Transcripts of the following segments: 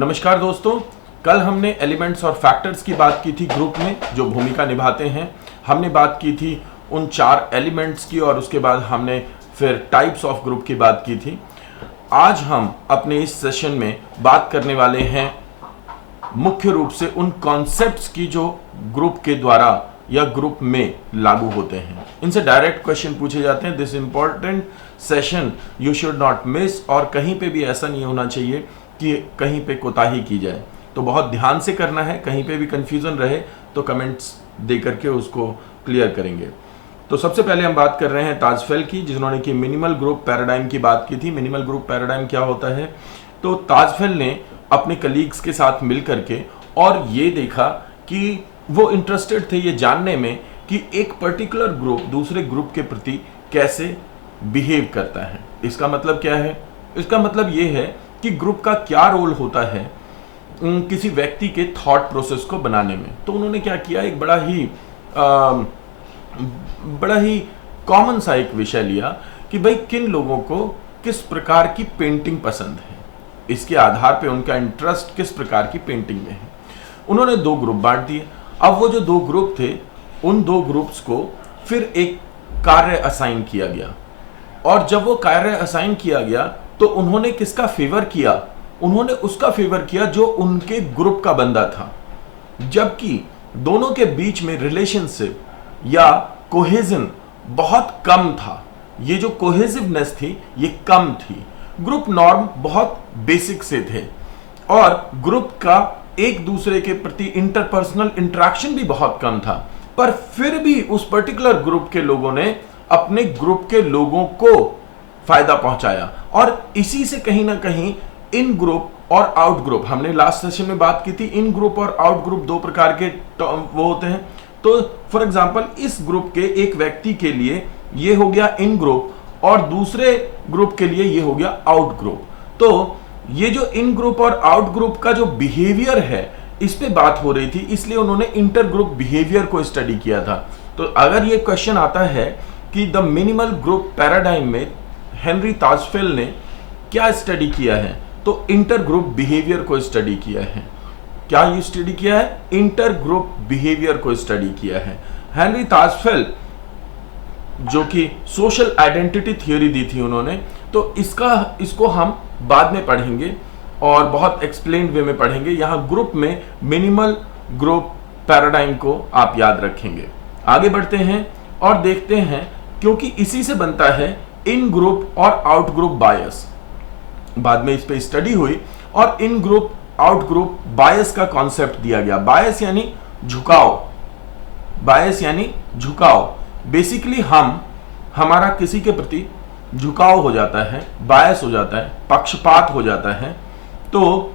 नमस्कार दोस्तों, कल हमने एलिमेंट्स और फैक्टर्स की बात की थी ग्रुप में जो भूमिका निभाते हैं। हमने बात की थी उन 4 एलिमेंट्स की और उसके बाद हमने फिर टाइप्स ऑफ ग्रुप की बात की थी। आज हम अपने इस सेशन में बात करने वाले हैं मुख्य रूप से उन कॉन्सेप्ट्स की जो ग्रुप के द्वारा या ग्रुप में लागू होते हैं। इनसे डायरेक्ट क्वेश्चन पूछे जाते हैं। This important session you should not miss, और कहीं पे भी ऐसा नहीं होना चाहिए कि कहीं पे कोताही की जाए, तो बहुत ध्यान से करना है। कहीं पे भी कंफ्यूजन रहे तो कमेंट्स दे करके उसको क्लियर करेंगे। तो सबसे पहले हम बात कर रहे हैं ताजफेल की, जिन्होंने कि मिनिमल ग्रुप पैराडाइम की बात की थी। मिनिमल ग्रुप पैराडाइम क्या होता है? तो ताजफेल ने अपने कलीग्स के साथ मिल करके और ये देखा कि वो इंटरेस्टेड थे ये जानने में कि एक पर्टिकुलर ग्रुप दूसरे ग्रुप के प्रति कैसे बिहेव करता है। इसका मतलब क्या है? इसका मतलब ये है कि ग्रुप का क्या रोल होता है किसी व्यक्ति के थॉट प्रोसेस को बनाने में। तो उन्होंने क्या किया, एक बड़ा ही कॉमन सा एक विषय लिया कि भाई किन लोगों को किस प्रकार की पेंटिंग पसंद है, इसके आधार पे उनका इंटरेस्ट किस प्रकार की पेंटिंग में है। उन्होंने 2 ग्रुप बांट दिए। अब वो जो 2 ग्रुप थे, उन 2 ग्रुप्स को फिर एक कार्य असाइन किया गया, और जब वो कार्य असाइन किया गया तो उन्होंने किसका फेवर किया? उन्होंने उसका फेवर किया जो उनके ग्रुप का बंदा था, जबकि दोनों के बीच में रिलेशनशिप या कोहेजन बहुत कम था। ये जो कोहेसिवनेस थी ये कम थी। ग्रुप नॉर्म बहुत बेसिक से थे और ग्रुप का एक दूसरे के प्रति इंटरपर्सनल इंटरेक्शन भी बहुत कम था, पर फिर भी उस पर्टिकुलर ग्रुप के लोगों ने अपने ग्रुप के लोगों को फायदा पहुंचाया। और इसी से कहीं ना कहीं इन ग्रुप और आउट ग्रुप, हमने लास्ट सेशन में बात की थी, इन ग्रुप और आउट ग्रुप 2 प्रकार के वो होते हैं। तो फॉर एग्जांपल इस ग्रुप के एक व्यक्ति के लिए ये हो गया इन ग्रुप, और दूसरे ग्रुप के लिए ये हो गया आउट ग्रुप। तो ये जो इन ग्रुप और आउट ग्रुप का जो बिहेवियर है, इस पे बात हो रही थी, इसलिए उन्होंने इंटर ग्रुप बिहेवियर को स्टडी किया था। तो अगर ये क्वेश्चन आता है कि द मिनिमल ग्रुप पैराडाइम में हेनरी ताजफेल ने क्या स्टडी किया है, तो इंटर ग्रुप बिहेवियर को स्टडी किया है। क्या ये स्टडी किया है? इंटर ग्रुप बिहेवियर को स्टडी किया है। हेनरी ताजफेल जो कि सोशल आइडेंटिटी थ्योरी दी थी उन्होंने, तो इसको हम बाद में पढ़ेंगे और बहुत एक्सप्लेन्ड वे में पढ़ेंगे। यहां ग्रुप में मिनिमल ग्रुप पैराडाइम को आप याद रखेंगे। आगे बढ़ते हैं और देखते हैं, क्योंकि इसी से बनता है इन ग्रुप और आउट ग्रुप बायस। बाद में इस पे स्टडी हुई और इन ग्रुप आउट ग्रुप बायस का कॉन्सेप्ट दिया गया। बायस यानी झुकाव। बायस यानी झुकाव। बेसिकली हमारा किसी के प्रति झुकाव हो जाता है, बायस हो जाता है, पक्षपात हो जाता है। तो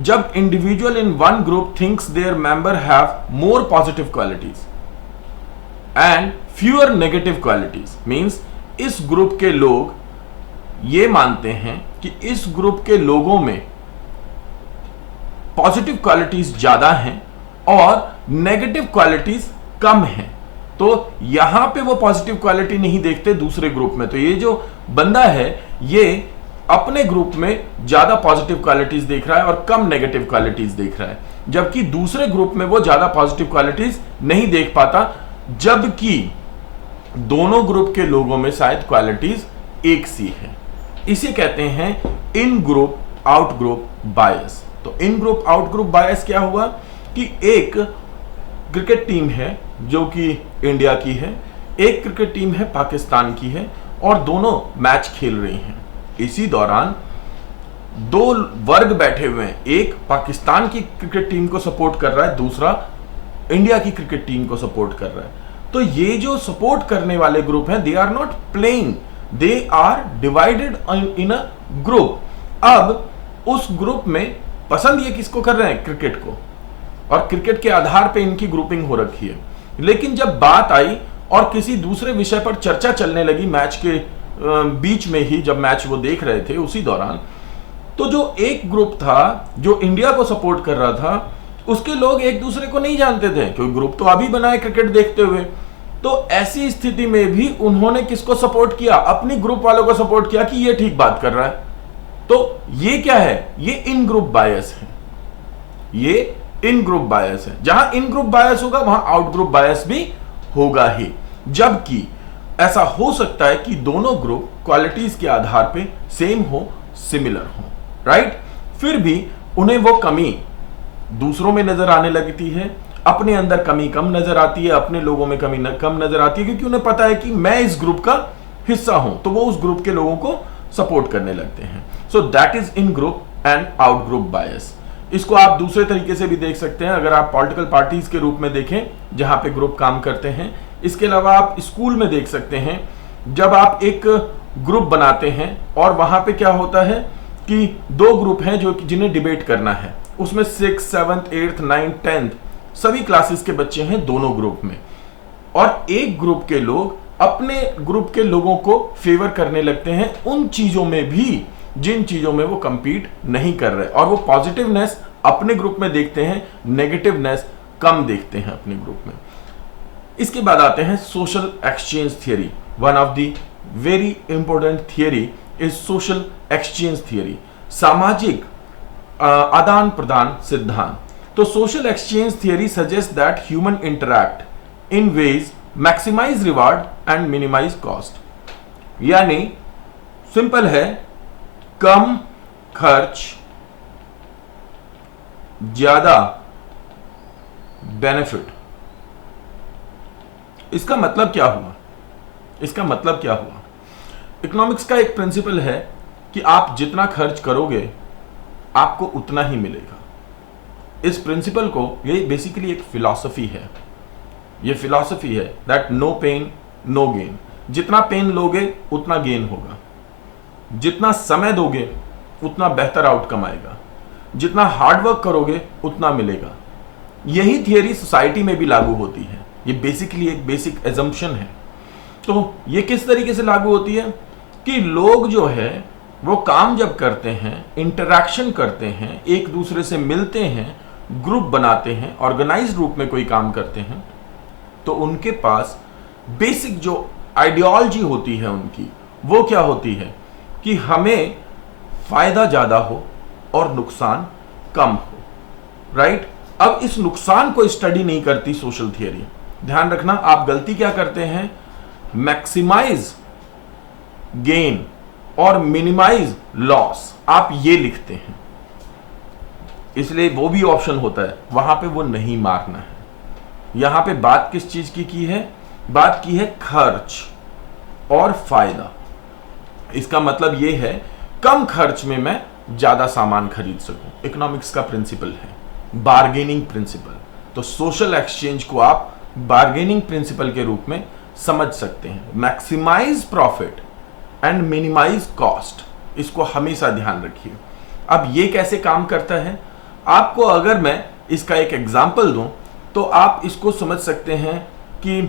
जब individual in one group thinks there member have more positive qualities and fewer negative qualities, means इस ग्रुप के लोग ये मानते हैं कि इस ग्रुप के लोगों में पॉजिटिव क्वालिटीज ज्यादा हैं और नेगेटिव क्वालिटीज कम हैं, तो यहां पे वो पॉजिटिव क्वालिटी नहीं देखते दूसरे ग्रुप में। तो ये जो बंदा है ये अपने ग्रुप में ज्यादा पॉजिटिव क्वालिटीज देख रहा है और कम नेगेटिव क्वालिटीज देख रहा है, जबकि दूसरे ग्रुप में वो ज्यादा पॉजिटिव क्वालिटीज नहीं देख पाता, जबकि दोनों ग्रुप के लोगों में शायद क्वालिटीज एक सी है। इसे कहते हैं इन ग्रुप आउट ग्रुप बायस। तो इन ग्रुप आउट ग्रुप बायस क्या हुआ कि एक क्रिकेट टीम है जो कि इंडिया की है, एक क्रिकेट टीम है पाकिस्तान की है, और दोनों मैच खेल रही हैं। इसी दौरान 2 वर्ग बैठे हुए हैं, एक पाकिस्तान की क्रिकेट टीम को सपोर्ट कर रहा है, दूसरा इंडिया की क्रिकेट टीम को सपोर्ट कर रहा है। तो ये जो सपोर्ट करने वाले ग्रुप हैं, they are not playing, they are divided in a group. अब उस ग्रुप में पसंद ये किसको कर रहे हैं? क्रिकेट को, और क्रिकेट के आधार पे इनकी ग्रुपिंग हो रखी है। लेकिन जब बात आई और किसी दूसरे विषय पर चर्चा चलने लगी मैच के बीच में ही, जब मैच वो देख रहे थे उसी दौरान, तो जो एक ग्रुप था जो इंडिया को सपोर्ट कर रहा था, उसके लोग एक दूसरे को नहीं जानते थे, क्योंकि ग्रुप तो अभी बना है क्रिकेट देखते हुए। तो ऐसी स्थिति में भी उन्होंने किसको सपोर्ट किया? अपनी ग्रुप वालों को सपोर्ट किया कि ये ठीक बात कर रहा है। तो ये क्या है, ये इन ग्रुप बायस है, ये इन ग्रुप बायस है। जहां इन ग्रुप बायस होगा वहां आउट ग्रुप बायस भी होगा ही। जबकि ऐसा हो सकता है कि दोनों ग्रुप क्वालिटीज के आधार पे सेम हो, सिमिलर हो, राइट। फिर भी उन्हें वो कमी दूसरों में नजर आने लगती है, अपने अंदर कमी कम नजर आती है, अपने लोगों में कमी कम नजर आती है, क्योंकि उन्हें पता है कि मैं इस ग्रुप का हिस्सा हूं, तो वो उस ग्रुप के लोगों को सपोर्ट करने लगते हैं। So that is in group and out group bias. इसको आप दूसरे तरीके से भी देख सकते हैं, अगर आप पॉलिटिकल पार्टीज के रूप में देखें जहां पे ग्रुप काम करते हैं। इसके अलावा आप स्कूल में देख सकते हैं, जब आप एक ग्रुप बनाते हैं और वहां पे क्या होता है कि दो ग्रुप हैं जो जिन्हें डिबेट करना है, उसमें 6th 7th 8th 9th 10th सभी क्लासेस के बच्चे हैं दोनों ग्रुप में, और एक ग्रुप के लोग अपने ग्रुप के लोगों को फेवर करने लगते हैं उन चीजों में भी जिन चीजों में वो कंपीट नहीं कर रहे, और वो पॉजिटिवनेस अपने ग्रुप में देखते हैं, नेगेटिवनेस कम देखते हैं अपने ग्रुप में। इसके बाद आते हैं social exchange theory. One of the very important theory is social exchange theory, सामाजिक आदान प्रदान सिद्धांत। तो social exchange theory suggest that human interact in ways maximize reward and minimize cost. यानी सिंपल है, कम खर्च ज्यादा बेनिफिट। इसका मतलब क्या हुआ, इसका मतलब क्या हुआ? इकोनॉमिक्स का एक प्रिंसिपल है कि आप जितना खर्च करोगे आपको उतना ही मिलेगा। इस प्रिंसिपल को, ये बेसिकली एक फिलॉसफी है, ये फिलॉसफी है that no pain no gain. जितना पेन लोगे उतना गेन होगा, जितना समय दोगे उतना बेहतर आउटकम आएगा, जितना हार्डवर्क करोगे उतना मिलेगा। यही थियरी सोसाइटी में भी लागू होती है। ये बेसिकली एक बेसिक एजम्पशन है। तो ये किस तरीके से लागू होती है कि लोग जो है वो काम जब करते हैं, इंटरैक्शन करते हैं, एक दूसरे से मिलते हैं, ग्रुप बनाते हैं, ऑर्गेनाइज्ड रूप में कोई काम करते हैं, तो उनके पास बेसिक जो आइडियोलॉजी होती है उनकी, वो क्या होती है कि हमें फायदा ज्यादा हो और नुकसान कम हो, राइट। अब इस नुकसान को स्टडी नहीं करती सोशल थियरी। ध्यान रखना, आप गलती क्या करते हैं, मैक्सिमाइज गेन और मिनिमाइज लॉस, आप ये लिखते हैं, इसलिए वो भी ऑप्शन होता है, वहां पे वो नहीं मारना है। यहां पे बात किस चीज की है, बात की है खर्च और फायदा। इसका मतलब ये है कम खर्च में मैं ज्यादा सामान खरीद सकूं। इकोनॉमिक्स का प्रिंसिपल है बार्गेनिंग प्रिंसिपल। तो सोशल एक्सचेंज को आप बार्गेनिंग प्रिंसिपल के रूप में समझ सकते हैं। Maximize profit and minimize cost, इसको हमेशा ध्यान रखिए। अब ये कैसे काम करता है, आपको अगर मैं इसका एक एग्जांपल दूं तो आप इसको समझ सकते हैं कि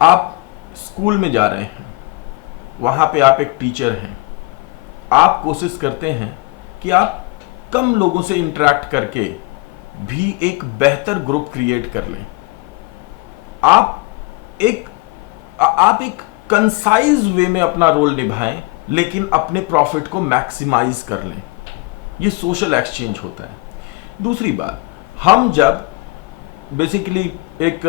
आप स्कूल में जा रहे हैं, वहां पे आप एक टीचर हैं, आप कोशिश करते हैं कि आप कम लोगों से इंटरेक्ट करके भी एक बेहतर ग्रुप क्रिएट कर लें। आप एक कंसाइज वे में अपना रोल निभाएं, लेकिन अपने प्रॉफिट को मैक्सिमाइज कर लें। ये सोशल एक्सचेंज होता है। दूसरी बात, हम जब बेसिकली एक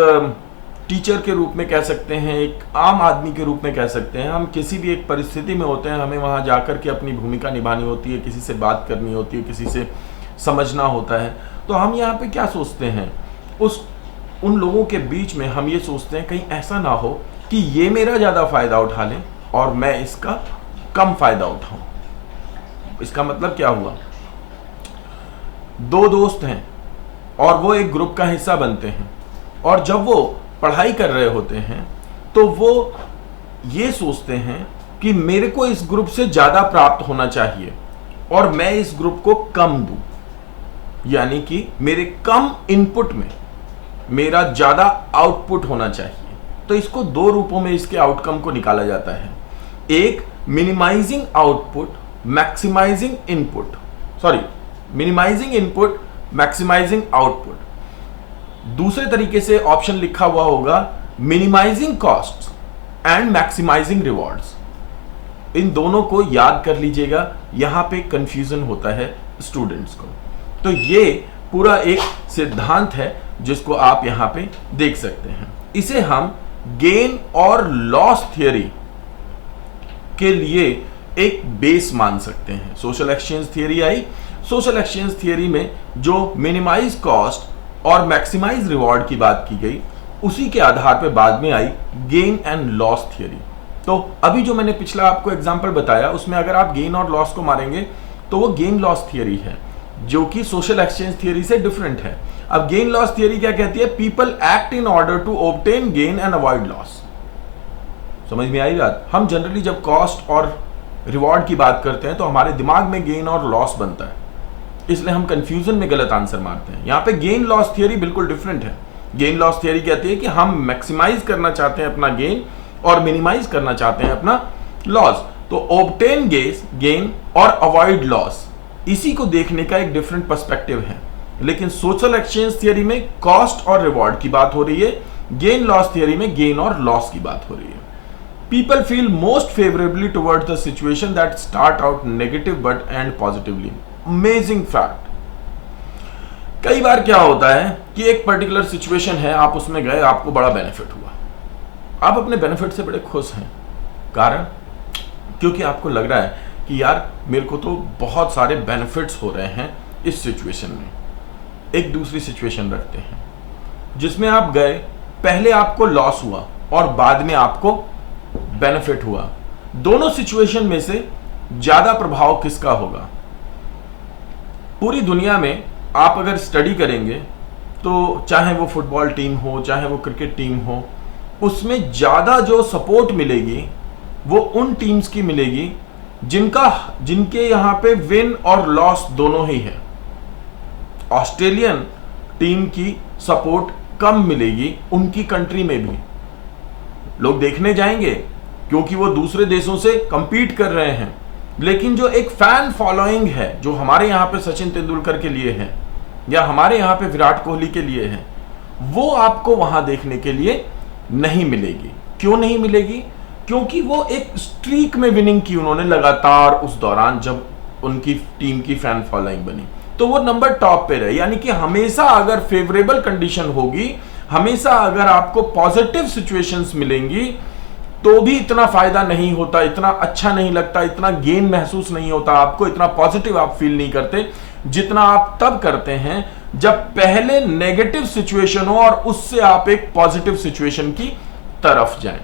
टीचर के रूप में कह सकते हैं, एक आम आदमी के रूप में कह सकते हैं, हम किसी भी एक परिस्थिति में होते हैं, हमें वहां जाकर के अपनी भूमिका निभानी होती है, किसी से बात करनी होती है, किसी से समझना होता है, तो हम यहाँ पे क्या सोचते हैं, उन लोगों के बीच में हम ये सोचते हैं कहीं ऐसा ना हो कि ये मेरा ज्यादा फायदा उठा लें और मैं इसका कम फायदा उठाऊं। इसका मतलब क्या हुआ, दो दोस्त हैं और वो एक ग्रुप का हिस्सा बनते हैं, और जब वो पढ़ाई कर रहे होते हैं तो वो ये सोचते हैं कि मेरे को इस ग्रुप से ज्यादा प्राप्त होना चाहिए और मैं इस ग्रुप को कम दूं, यानी कि मेरे कम इनपुट में मेरा ज्यादा आउटपुट होना चाहिए। तो इसको दो रूपों में इसके आउटकम को निकाला जाता है, एक minimizing output maximizing input, minimizing input maximizing output. दूसरे तरीके से ऑप्शन लिखा हुआ होगा minimizing costs and maximizing rewards. इन दोनों को याद कर लीजिएगा, यहां पे कंफ्यूजन होता है स्टूडेंट्स को। तो ये पूरा एक सिद्धांत है जिसको आप यहां पे देख सकते हैं। इसे हम गेन और लॉस थियरी के लिए एक बेस मान सकते हैं। सोशल एक्सचेंज थियरी आई, सोशल एक्सचेंज थियरी में जो मिनिमाइज कॉस्ट और मैक्सिमाइज रिवॉर्ड की बात की गई, उसी के आधार पर बाद में I gain and loss theory. तो अभी जो मैंने पिछला आपको एग्जांपल बताया, उसमें अगर आप गेन और लॉस को मारेंगे तो वो गेन लॉस थियरी है, जो कि सोशल एक्सचेंज थियरी से डिफरेंट है। अब गेन लॉस थियरी क्या कहती है? People act in order to obtain gain and avoid loss. समझ में आई बात? हम जनरली जब कॉस्ट और रिवॉर्ड की बात करते हैं तो हमारे दिमाग में गेन और लॉस बनता है, इसलिए हम कंफ्यूजन में गलत आंसर मारते हैं। यहां पे गेन लॉस थियरी बिल्कुल डिफरेंट है। गेन लॉस थियरी कहती है कि हम मैक्सिमाइज करना चाहते हैं अपना गेन और मिनिमाइज करना चाहते हैं अपना लॉस। तो ऑब्टेन गेन और अवॉइड लॉस, इसी को देखने का एक डिफरेंट पर्सपेक्टिव है। लेकिन सोशल एक्सचेंज थियरी में कॉस्ट और रिवॉर्ड की बात हो रही है, गेन लॉस थियरी में गेन और लॉस की बात हो रही है। People feel most favourably towards the situation that start out negative but and positively. Amazing fact. कई बार क्या होता है कि एक पर्टिकुलर सिचुएशन है, आप उसमें गए, आपको बड़ा बेनिफिट हुआ, आप अपने बेनिफिट से बड़े खुश हैं। कारण क्योंकि आपको लग रहा है कि यार मेरे को तो बहुत सारे बेनिफिट्स हो रहे हैं इस सिचुएशन में। एक दूसरी सिचुएशन रखते हैं जिसमें आप गए, पहले आपको लॉस हुआ और बाद में आपको बेनिफिट हुआ। दोनों सिचुएशन में से ज्यादा प्रभाव किसका होगा? पूरी दुनिया में आप अगर स्टडी करेंगे तो चाहे वो फुटबॉल टीम हो, चाहे वो क्रिकेट टीम हो, उसमें ज्यादा जो सपोर्ट मिलेगी वो उन टीम्स की मिलेगी जिनके यहां पे विन और लॉस दोनों ही है। ऑस्ट्रेलियन टीम की सपोर्ट कम मिलेगी उनकी कंट्री में भी। लोग देखने जाएंगे क्योंकि वो दूसरे देशों से कंपीट कर रहे हैं, लेकिन जो एक फैन फॉलोइंग है, जो हमारे यहां पे सचिन तेंदुलकर के लिए है या हमारे यहां पे विराट कोहली के लिए है, वो आपको वहां देखने के लिए नहीं मिलेगी। क्यों नहीं मिलेगी? क्योंकि वो एक स्ट्रीक में विनिंग की उन्होंने लगातार उस दौरान, जब उनकी टीम की फैन फॉलोइंग बनी, तो वो नंबर टॉप पे रहे। यानी कि हमेशा अगर फेवरेबल कंडीशन होगी, हमेशा अगर आपको पॉजिटिव सिचुएशंस मिलेंगी, तो भी इतना फायदा नहीं होता, इतना अच्छा नहीं लगता, इतना गेन महसूस नहीं होता आपको, इतना पॉजिटिव आप फील नहीं करते जितना आप तब करते हैं जब पहले नेगेटिव सिचुएशन हो और उससे आप एक पॉजिटिव सिचुएशन की तरफ जाएं।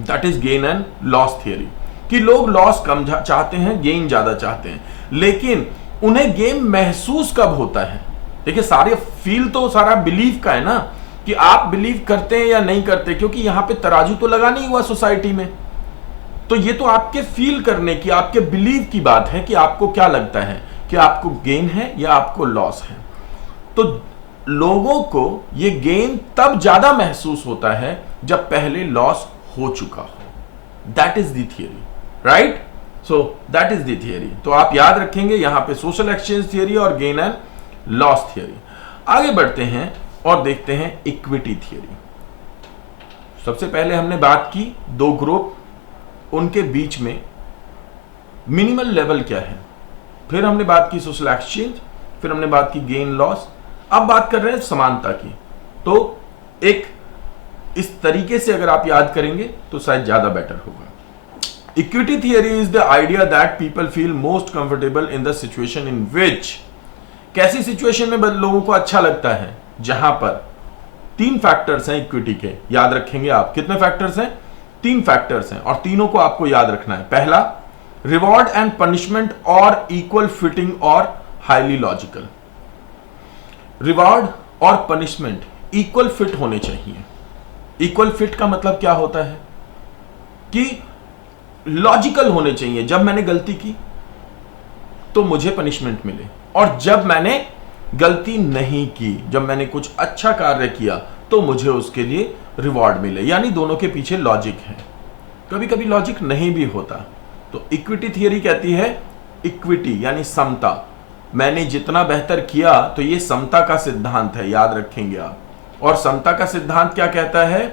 That is gain and loss theory, कि लोग लॉस कम चाहते हैं, गेन ज्यादा चाहते हैं, लेकिन उन्हें गेन महसूस कब होता है? देखिए, सारे फील तो सारा बिलीव का है ना, कि आप बिलीव करते हैं या नहीं करते, क्योंकि यहां पे तराजू तो लगा नहीं हुआ सोसाइटी में। तो ये तो आपके फील करने की, आपके बिलीव की बात है कि आपको क्या लगता है कि आपको गेन है या आपको लॉस है। तो लोगों को ये गेन तब ज्यादा महसूस होता है जब पहले लॉस हो चुका हो। That is the theory, right? So that is the theory. तो आप याद रखेंगे यहां पे सोशल एक्सचेंज थियरी और गेन एंड लॉस थियरी। आगे बढ़ते हैं और देखते हैं इक्विटी थियरी। सबसे पहले हमने बात की दो ग्रुप, उनके बीच में मिनिमल लेवल क्या है, फिर हमने बात की सोशल एक्सचेंज, फिर हमने बात की गेन लॉस, अब बात कर रहे हैं समानता की। तो एक इस तरीके से अगर आप याद करेंगे तो शायद ज्यादा बेटर होगा। Equity theory is the idea that people feel most comfortable in the situation in which, कैसी सिचुएशन में लोगों को अच्छा लगता है जहां पर तीन फैक्टर्स हैं इक्विटी के। याद रखेंगे आप, कितने फैक्टर्स हैं? तीन फैक्टर्स हैं, और तीनों को आपको याद रखना है। पहला, रिवॉर्ड एंड पनिशमेंट और इक्वल फिटिंग और हाईली लॉजिकल। रिवॉर्ड और पनिशमेंट इक्वल फिट होने चाहिए। इक्वल फिट का मतलब क्या होता है कि लॉजिकल होने चाहिए। जब मैंने गलती की तो मुझे पनिशमेंट मिले, और जब मैंने गलती नहीं की, जब मैंने कुछ अच्छा कार्य किया तो मुझे उसके लिए रिवॉर्ड मिले। यानी दोनों के पीछे लॉजिक है। कभी कभी लॉजिक नहीं भी होता। तो इक्विटी थियरी कहती है इक्विटी यानी समता। मैंने जितना बेहतर किया, तो ये समता का सिद्धांत है, याद रखेंगे आप। और समता का सिद्धांत क्या कहता है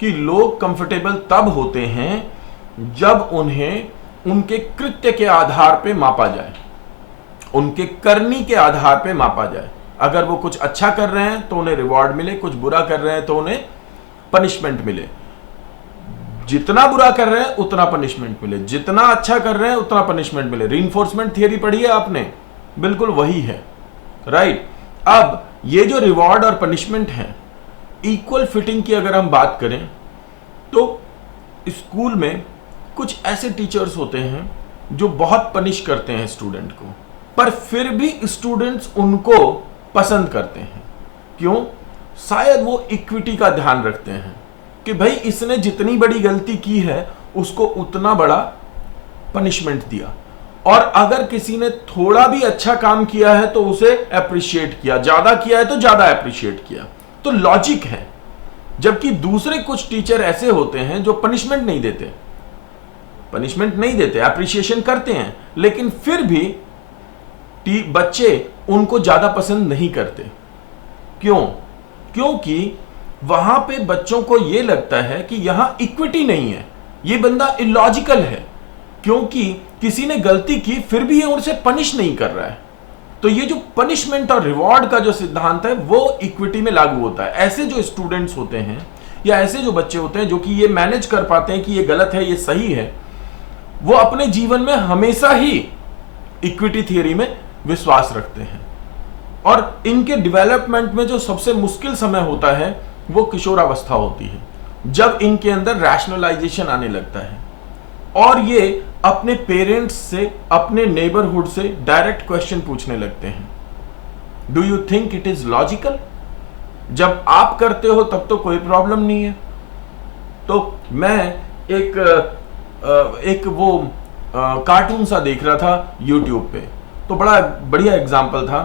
कि लोग कंफर्टेबल तब होते हैं जब उन्हें उनके कृत्य के आधार पे मापा जाए, उनके करनी के आधार पे मापा जाए। अगर वो कुछ अच्छा कर रहे हैं तो उन्हें रिवॉर्ड मिले, कुछ बुरा कर रहे हैं तो उन्हें पनिशमेंट मिले। जितना बुरा कर रहे हैं उतना पनिशमेंट मिले, जितना अच्छा कर रहे हैं उतना पनिशमेंट मिले। रीइंफोर्समेंट थियरी पढ़ी है आपने? बिल्कुल वही है, राइट। अब ये जो रिवॉर्ड और पनिशमेंट है, इक्वल फिटिंग की अगर हम बात करें तो स्कूल में कुछ ऐसे टीचर्स होते हैं जो बहुत पनिश करते हैं स्टूडेंट को, पर फिर भी स्टूडेंट्स उनको पसंद करते हैं। क्यों? शायद वो इक्विटी का ध्यान रखते हैं कि भाई इसने जितनी बड़ी गलती की है उसको उतना बड़ा पनिशमेंट दिया, और अगर किसी ने थोड़ा भी अच्छा काम किया है तो उसे अप्रिशिएट किया, ज्यादा किया है तो ज्यादा अप्रिशिएट किया। तो लॉजिक है। जबकि दूसरे कुछ टीचर ऐसे होते हैं जो पनिशमेंट नहीं देते, अप्रिशिएशन करते हैं, लेकिन फिर भी बच्चे उनको ज्यादा पसंद नहीं करते। क्यों? क्योंकि वहां पे बच्चों को यह लगता है कि यहां इक्विटी नहीं है, यह बंदा इलॉजिकल है, क्योंकि किसी ने गलती की फिर भी ये उनसे पनिश नहीं कर रहा है। तो ये जो पनिशमेंट और रिवॉर्ड का जो सिद्धांत है वो इक्विटी में लागू होता है। ऐसे जो स्टूडेंट्स होते हैं या ऐसे जो बच्चे होते हैं जो कि ये मैनेज कर पाते हैं कि ये गलत है, ये सही है, वो अपने जीवन में हमेशा ही इक्विटी थियरी में विश्वास रखते हैं। और इनके डेवलपमेंट में जो सबसे मुश्किल समय होता है वो किशोरावस्था होती है, जब इनके अंदर रैशनलाइजेशन आने लगता है और ये अपने पेरेंट्स से, अपने नेबरहुड से डायरेक्ट क्वेश्चन पूछने लगते हैं। Do you think it is logical? जब आप करते हो तब तो कोई प्रॉब्लम नहीं है। तो मैं एक वो कार्टून सा देख रहा था यूट्यूब पे, तो बड़ा बढ़िया एग्जाम्पल था।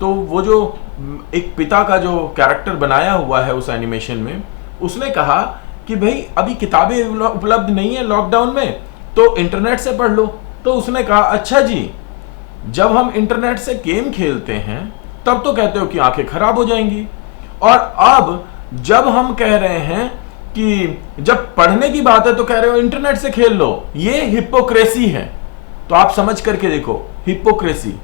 तो वो जो एक पिता का जो कैरेक्टर बनाया हुआ है उस एनिमेशन में, उसने कहा कि भाई अभी किताबें उपलब्ध नहीं है लॉकडाउन में, तो इंटरनेट से पढ़ लो। तो उसने कहा अच्छा जी, जब हम इंटरनेट से गेम खेलते हैं तब तो कहते हो कि आंखें खराब हो जाएंगी, और अब जब हम कह रहे हैं कि जब पढ़ने की बात है तो कह रहे हो इंटरनेट से खेल लो, ये हिपोक्रेसी है। तो आप समझ करके देखो, हिपोक्रेसी,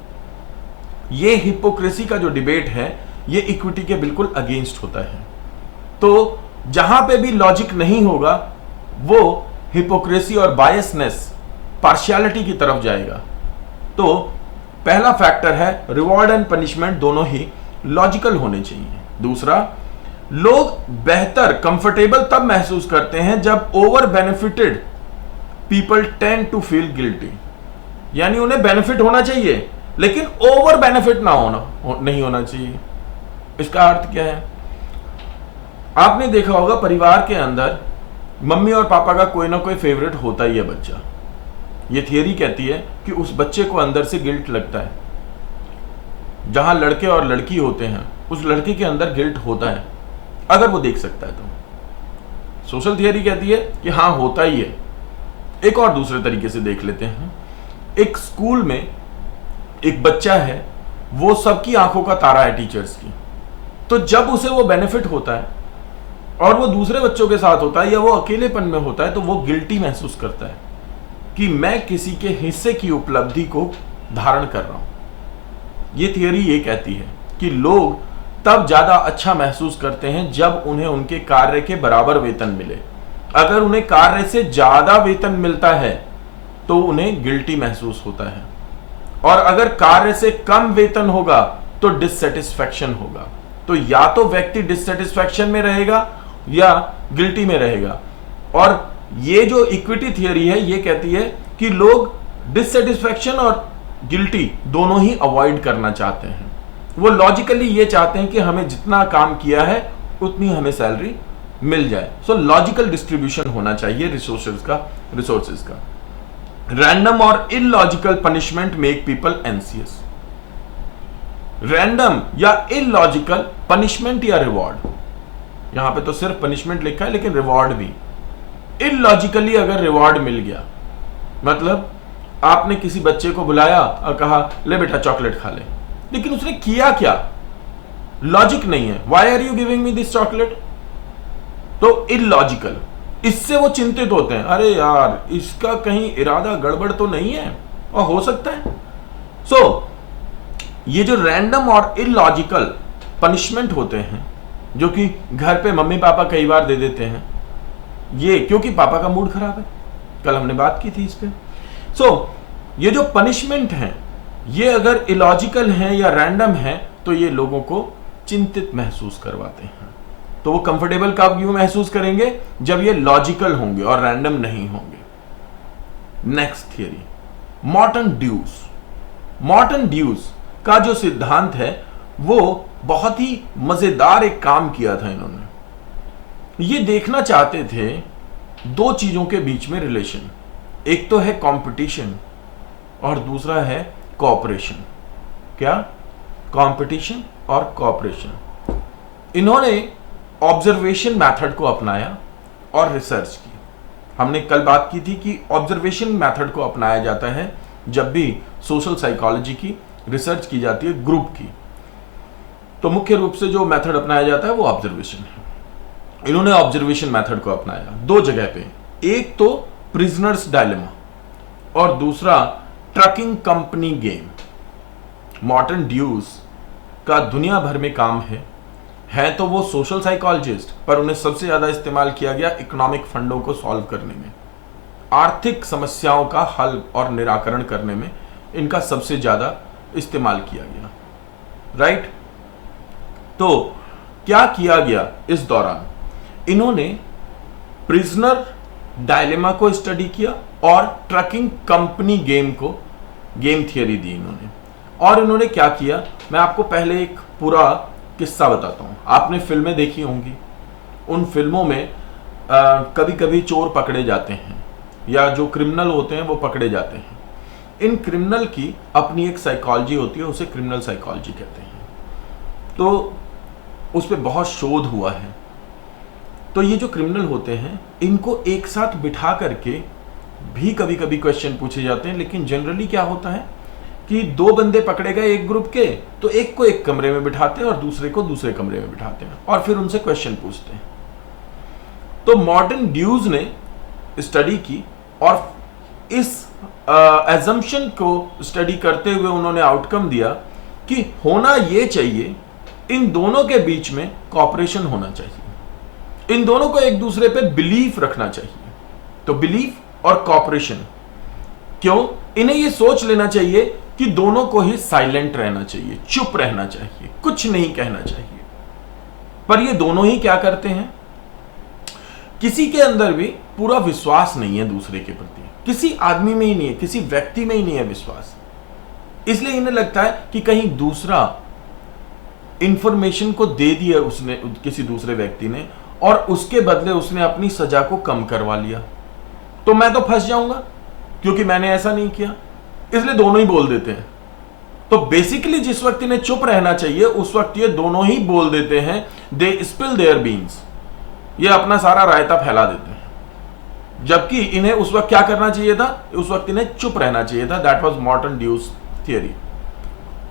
ये हिपोक्रेसी का जो डिबेट है ये इक्विटी के बिल्कुल अगेंस्ट होता है। तो जहां पे भी लॉजिक नहीं होगा वो हिपोक्रेसी और बायसनेस, पार्शियलिटी की तरफ जाएगा। तो पहला फैक्टर है रिवॉर्ड एंड पनिशमेंट दोनों ही लॉजिकल होने चाहिए। दूसरा, लोग बेहतर, कंफर्टेबल तब महसूस करते हैं जब over benefited people tend to feel guilty. यानी उन्हें बेनिफिट होना चाहिए लेकिन ओवर बेनिफिट नहीं होना चाहिए। इसका अर्थ क्या है? आपने देखा होगा परिवार के अंदर मम्मी और पापा का कोई ना कोई फेवरेट होता ही है बच्चा। ये थियरी कहती है कि उस बच्चे को अंदर से गिल्ट लगता है। जहां लड़के और लड़की होते हैं उस लड़के के अंदर गिल्ट होता है, अगर वो देख सकता है तो। सोशल थियरी कहती है कि हाँ होता ही है। एक और दूसरे तरीके से देख लेते हैं। एक स्कूल में एक बच्चा है, वो सबकी आंखों का तारा है टीचर्स की। तो जब उसे वो बेनिफिट होता है और वो दूसरे बच्चों के साथ होता है या वो अकेलेपन में होता है तो वो गिल्टी महसूस करता है कि मैं किसी के हिस्से की उपलब्धि को धारण कर रहा हूं। ये थियरी ये कहती है कि लोग तब ज्यादा अच्छा महसूस करते हैं जब उन्हें उनके कार्य के बराबर वेतन मिले। अगर उन्हें कार्य से ज्यादा वेतन मिलता है तो उन्हें गिल्टी महसूस होता है, और अगर कार्य से कम वेतन होगा तो डिससेटिस्फैक्शन होगा। तो या तो व्यक्ति डिससेटिस्फैक्शन में रहेगा या गिल्टी में रहेगा। और ये जो इक्विटी थियरी है ये कहती है कि लोग डिससेटिस्फैक्शन और गिल्टी दोनों ही अवॉइड करना चाहते हैं। वो लॉजिकली ये चाहते हैं कि हमें जितना काम किया है उतनी हमें सैलरी मिल जाए। सो लॉजिकल डिस्ट्रीब्यूशन होना चाहिए रिसोर्सेज का। रैंडम और illogical punishment make people anxious. Random या इलॉजिकल पनिशमेंट या रिवॉर्ड, यहां पे तो सिर्फ पनिशमेंट लिखा है लेकिन रिवॉर्ड भी। इलॉजिकली अगर रिवॉर्ड मिल गया, मतलब आपने किसी बच्चे को बुलाया और कहा ले बेटा चॉकलेट खा ले, लेकिन उसने किया क्या? लॉजिक नहीं है। Why are you giving me this chocolate? तो इलॉजिकल। इससे वो चिंतित होते हैं, अरे यार इसका कहीं इरादा गड़बड़ तो नहीं है, और हो सकता है। ये जो रैंडम और इलॉजिकल पनिशमेंट होते हैं, जो कि घर पे मम्मी पापा कई बार दे देते हैं, ये क्योंकि पापा का मूड खराब है, कल हमने बात की थी इस पे। ये जो पनिशमेंट है, ये अगर इलॉजिकल है या रैंडम है तो ये लोगों को चिंतित महसूस करवाते हैं। तो वो कंफर्टेबल कब क्यों महसूस करेंगे? जब ये लॉजिकल होंगे और रैंडम नहीं होंगे। Next theory, Morton Deutsch. Morton Deutsch का जो सिद्धांत है वो बहुत ही मजेदार एक काम किया था इन्होंने। ये देखना चाहते थे दो चीजों के बीच में रिलेशन, एक तो है कंपटीशन और दूसरा है कोऑपरेशन। क्या? कंपटीशन और कोऑपरेशन। इन्होंने ऑब्जर्वेशन मेथड को अपनाया और रिसर्च की। हमने कल बात की थी कि ऑब्जर्वेशन मेथड को अपनाया जाता है जब भी सोशल साइकोलॉजी की रिसर्च की जाती है, ग्रुप की। तो मुख्य रूप से जो मेथड अपनाया जाता है वो ऑब्जर्वेशन है। इन्होंने ऑब्जर्वेशन मेथड को अपनाया दो जगह पे, एक तो प्रिजनर्स डायलेमा और दूसरा trucking company game. Morton Deutsch का दुनिया भर में काम है तो वो सोशल साइकोलॉजिस्ट, पर उन्हें सबसे ज्यादा इस्तेमाल किया गया इकोनॉमिक फंडों को सॉल्व करने में, आर्थिक समस्याओं का हल और निराकरण करने में इनका सबसे ज्यादा इस्तेमाल किया गया। राइट? तो क्या किया गया इस दौरान? इन्होंने प्रिजनर डायलेमा को स्टडी किया और ट्रकिंग कंपनी गेम को गेम थियरी दी इन्होंने। और इन्होंने क्या किया, मैं आपको पहले एक पूरा किस्सा बताता हूं। आपने फिल्में देखी होंगी, उन फिल्मों में कभी कभी चोर पकड़े जाते हैं या जो क्रिमिनल होते हैं वो पकड़े जाते हैं। इन क्रिमिनल की अपनी एक साइकोलॉजी होती है, उसे क्रिमिनल साइकोलॉजी कहते हैं। तो उस पर बहुत शोध हुआ है। तो ये जो क्रिमिनल होते हैं इनको एक साथ बिठा करके भी कभी कभी क्वेश्चन पूछे जाते हैं, लेकिन जनरली क्या होता है कि दो बंदे पकड़े गए एक ग्रुप के, तो एक को एक कमरे में बिठाते हैं और दूसरे को दूसरे कमरे में बिठाते हैं और फिर उनसे क्वेश्चन पूछते हैं। तो मॉर्टन ड्यूज ने स्टडी की और इस एजम्पशन को स्टडी करते हुए उन्होंने आउटकम दिया कि होना यह चाहिए, इन दोनों के बीच में कॉपरेशन होना चाहिए, इन दोनों को एक दूसरे पे बिलीफ रखना चाहिए। तो बिलीफ और कॉपरेशन क्यों? इन्हें यह सोच लेना चाहिए कि दोनों को ही साइलेंट रहना चाहिए, चुप रहना चाहिए, कुछ नहीं कहना चाहिए। पर ये दोनों ही क्या करते हैं? किसी के अंदर भी पूरा विश्वास नहीं है दूसरे के प्रति, किसी आदमी में ही नहीं है, किसी व्यक्ति में ही नहीं है विश्वास। इसलिए इन्हें लगता है कि कहीं दूसरा इंफॉर्मेशन को दे दिया उसने, किसी दूसरे व्यक्ति ने, और उसके बदले उसने अपनी सजा को कम करवा लिया, तो मैं तो फंस जाऊंगा क्योंकि मैंने ऐसा नहीं किया। इसलिए दोनों ही बोल देते हैं। तो बेसिकली जिस वक्त इन्हें चुप रहना चाहिए उस वक्त ये दोनों ही बोल देते हैं, दे स्पिल देयर बीन्स, ये अपना सारा रायता फैला देते हैं। जबकि इन्हें उस वक्त क्या करना चाहिए था? उस वक्त इन्हें चुप रहना चाहिए था। That was Morton Deutsch theory.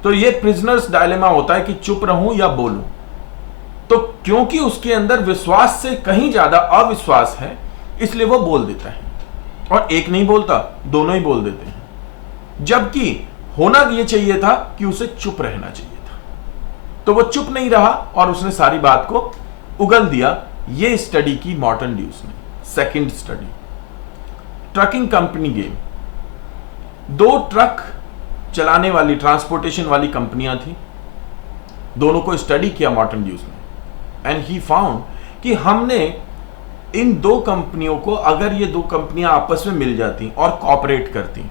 तो ये प्रिजनर्स डायलेमा होता है कि चुप रहूं या बोलूं। तो क्योंकि उसके अंदर विश्वास से कहीं ज्यादा अविश्वास है, इसलिए वो बोल देता है। और एक नहीं बोलता, दोनों ही बोल देते हैं। जबकि होना यह चाहिए था कि उसे चुप रहना चाहिए था, तो वो चुप नहीं रहा और उसने सारी बात को उगल दिया। ये स्टडी की मॉर्टन ड्यूस ने। Second study, trucking company game. दो ट्रक चलाने वाली, ट्रांसपोर्टेशन वाली कंपनियां थी, दोनों को स्टडी किया मॉर्टन ड्यूस ने। एंड ही फाउंड कि हमने इन दो कंपनियों को, अगर ये दो कंपनियां आपस में मिल जाती और कॉपरेट करती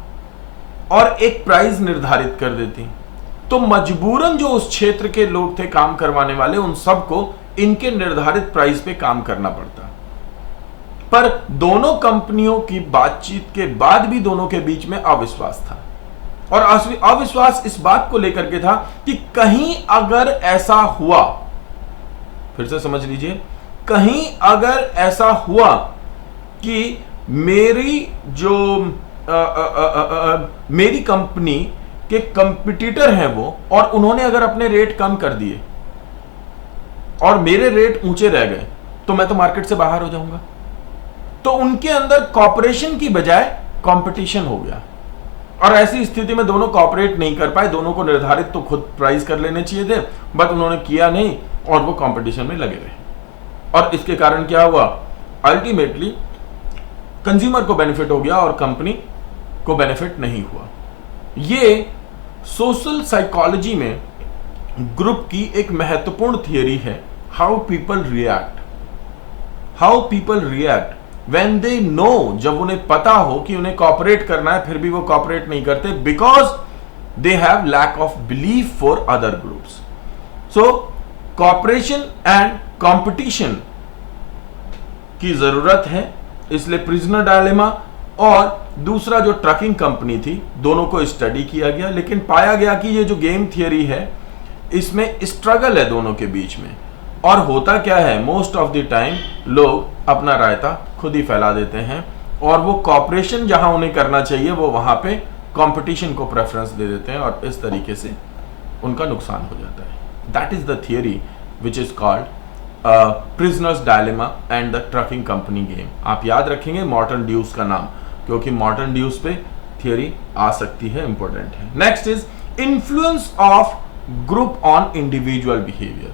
और एक प्राइस निर्धारित कर देती, तो मजबूरन जो उस क्षेत्र के लोग थे काम करवाने वाले, उन सबको इनके निर्धारित प्राइस पे काम करना पड़ता। पर दोनों कंपनियों की बातचीत के बाद भी दोनों के बीच में अविश्वास था। और अविश्वास इस बात को लेकर के था कि कहीं अगर ऐसा हुआ, फिर से समझ लीजिए, कहीं अगर ऐसा हुआ कि मेरी जो मेरी कंपनी के कंपटीटर हैं वो, और उन्होंने अगर अपने रेट कम कर दिए और मेरे रेट ऊंचे रह गए, तो मैं तो मार्केट से बाहर हो जाऊंगा। तो उनके अंदर कॉपरेशन की बजाय कंपटीशन हो गया, और ऐसी स्थिति में दोनों कॉपरेट नहीं कर पाए। दोनों को निर्धारित तो खुद प्राइस कर लेने चाहिए थे, बट उन्होंने किया नहीं और वो कंपटीशन में लगे रहे। और इसके कारण क्या हुआ, अल्टीमेटली कंज्यूमर को बेनिफिट हो गया और कंपनी को बेनिफिट नहीं हुआ। ये सोशल साइकोलॉजी में ग्रुप की एक महत्वपूर्ण थियरी है, how people react when they know, जब उन्हें पता हो कि उन्हें कॉपरेट करना है फिर भी वो कॉपरेट नहीं करते, because they have lack of belief for other groups. So cooperation and competition की जरूरत है, इसलिए प्रिजनर डायलेमा और दूसरा जो ट्रकिंग कंपनी थी, दोनों को स्टडी किया गया, लेकिन पाया गया कि ये जो गेम थियरी है इसमें स्ट्रगल है दोनों के बीच में। और होता क्या है, मोस्ट ऑफ द टाइम लोग अपना रायता खुद ही फैला देते हैं, और वो कॉपरेशन जहां उन्हें करना चाहिए वो वहां पे कंपटीशन को प्रेफरेंस दे देते हैं, और इस तरीके से उनका नुकसान हो जाता है। That is the theory which is called prisoner's dilemma and the trucking company game. आप याद रखेंगे मॉर्टन ड्यूस का नाम, क्योंकि मॉर्टन ड्यूस पे थियरी आ सकती है, इंपॉर्टेंट है। Next is influence of group on individual behaviour.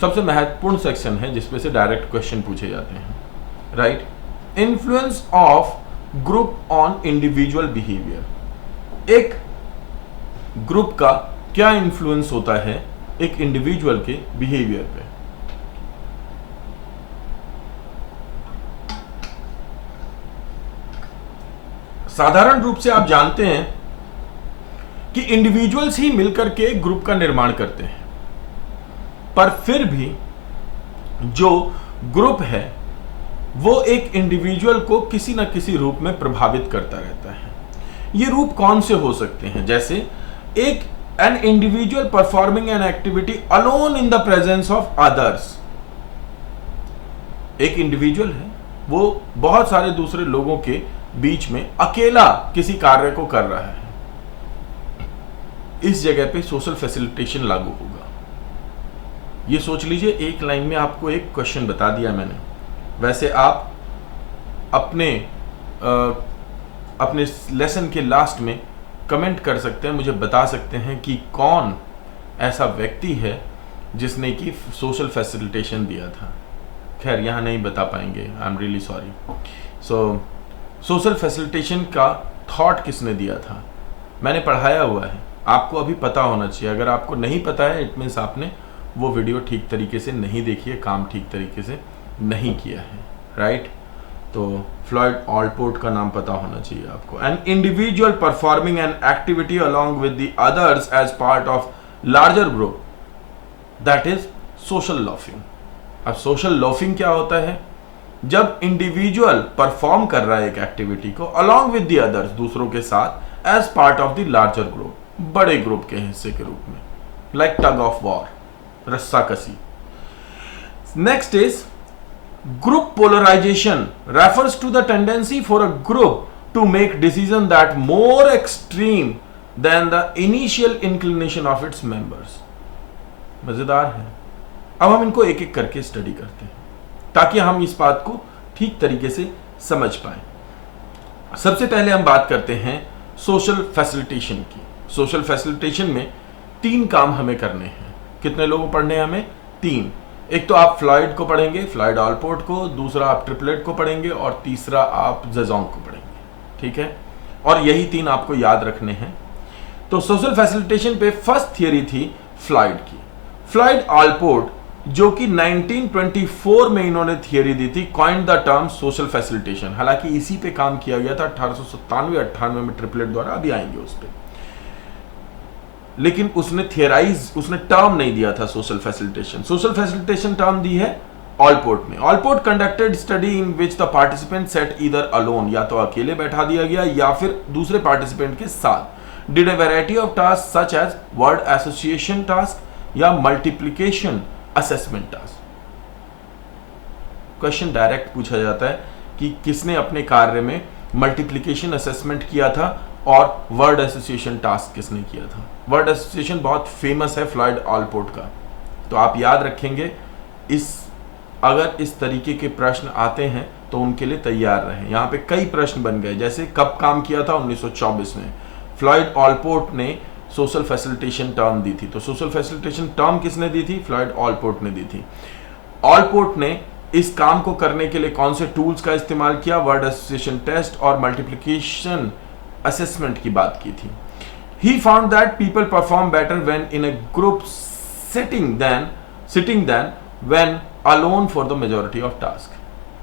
सबसे महत्वपूर्ण सेक्शन है जिसपे से डायरेक्ट क्वेश्चन पूछे जाते हैं, right. Influence of group on individual behaviour. एक ग्रुप का क्या इन्फ्लुएंस होता है एक इंडिविजुअल के बिहेवियर पे। साधारण रूप से आप जानते हैं कि इंडिविजुअल्स ही मिलकर के एक ग्रुप का निर्माण करते हैं, पर फिर भी जो ग्रुप है वो एक इंडिविजुअल को किसी न किसी रूप में प्रभावित करता रहता है। ये रूप कौन से हो सकते हैं, जैसे एक N individual performing an activity alone in the presence of others. एक इंडिविजुअल है, वो बहुत सारे दूसरे लोगों के बीच में अकेला किसी कार्य को कर रहा है, इस जगह पे सोशल फैसिलिटेशन लागू होगा। ये सोच लीजिए, एक लाइन में आपको एक क्वेश्चन बता दिया मैंने। वैसे आप अपने लेसन के लास्ट में कमेंट कर सकते हैं, मुझे बता सकते हैं कि कौन ऐसा व्यक्ति है जिसने कि सोशल फैसिलिटेशन दिया था। खैर यहाँ नहीं बता पाएंगे, I am really sorry. So social facilitation का थॉट किसने दिया था, मैंने पढ़ाया हुआ है, आपको अभी पता होना चाहिए। अगर आपको नहीं पता है, इट मीन्स आपने वो वीडियो ठीक तरीके से नहीं देखी है, काम ठीक तरीके से नहीं किया है, राइट। तो फ्लॉयड ऑलपोर्ट का नाम पता होना चाहिए आपको। An individual performing an activity along with the others as part of larger group, that is social loafing. अब सोशल लॉफिंग क्या होता है, जब इंडिविजुअल परफॉर्म कर रहा है एक एक्टिविटी को अलोंग विद द अदर्स, दूसरों के साथ, as part of the larger group, बड़े ग्रुप के हिस्से के रूप में, लाइक टग ऑफ वॉर, रस्सा कसी। Next is group polarization refers to the tendency for a group to make decision that more extreme than the initial inclination of its members. मजेदार है। अब हम इनको एक एक करके स्टडी करते हैं ताकि हम इस बात को ठीक तरीके से समझ पाए। सबसे पहले हम बात करते हैं सोशल फैसिलिटेशन की। सोशल फैसिलिटेशन में 3 काम हमें करने हैं। कितने लोगों पढ़ने हैं हमें? 3। एक तो आप फ्लॉयड को पढ़ेंगे, फ्लॉयड ऑलपोर्ट को, दूसरा आप ट्रिपलेट को पढ़ेंगे, और तीसरा आप ज़ेज़ोंग को पढ़ेंगे, ठीक है। और यही 3 आपको याद रखने हैं। तो सोशल फैसिलिटेशन पे फर्स्ट थियरी थी फ्लॉयड की। फ्लॉयड ऑलपोर्ट, जो कि 1924 में इन्होंने थियरी दी थी, coined the term social facilitation. हालांकि इसी पे काम किया गया था 1897-98 में ट्रिपलेट द्वारा, अभी आएंगे उस पे, लेकिन उसने टर्म नहीं दिया था social facilitation. Social facilitation term दी है ऑलपोर्ट ने। Allport conducted study in which the participant sat either alone, या तो अकेले बैठा दिया गया या फिर दूसरे पार्टिसिपेंट के साथ, did a variety of task such as word association task या multiplication assessment task. Question direct पूछा जाता है कि किसने अपने कार्य में मल्टीप्लिकेशन असेसमेंट किया था और वर्ड एसोसिएशन टास्क किसने किया था। वर्ड एसोसिएशन बहुत फेमस है फ्लॉयड ऑलपोर्ट का, तो आप याद रखेंगे इस अगर इस तरीके के प्रश्न आते हैं तो उनके लिए तैयार रहें। यहाँ पे कई प्रश्न बन गए, जैसे कब काम किया था 1924 में। फ्लॉयड ऑलपोर्ट ने सोशल फैसिलिटेशन टर्म दी थी। तो सोशल फैसिलिटेशन टर्म किसने दी थी? फ्लॉयड ऑलपोर्ट ने दी थी। ऑलपोर्ट ने इस काम को करने के लिए कौन से टूल्स का इस्तेमाल किया? वर्ड एसोसिएशन टेस्ट और मल्टीप्लिकेशन असेसमेंट की बात की थी। He found that people perform better when in a group sitting than when alone for the majority of tasks.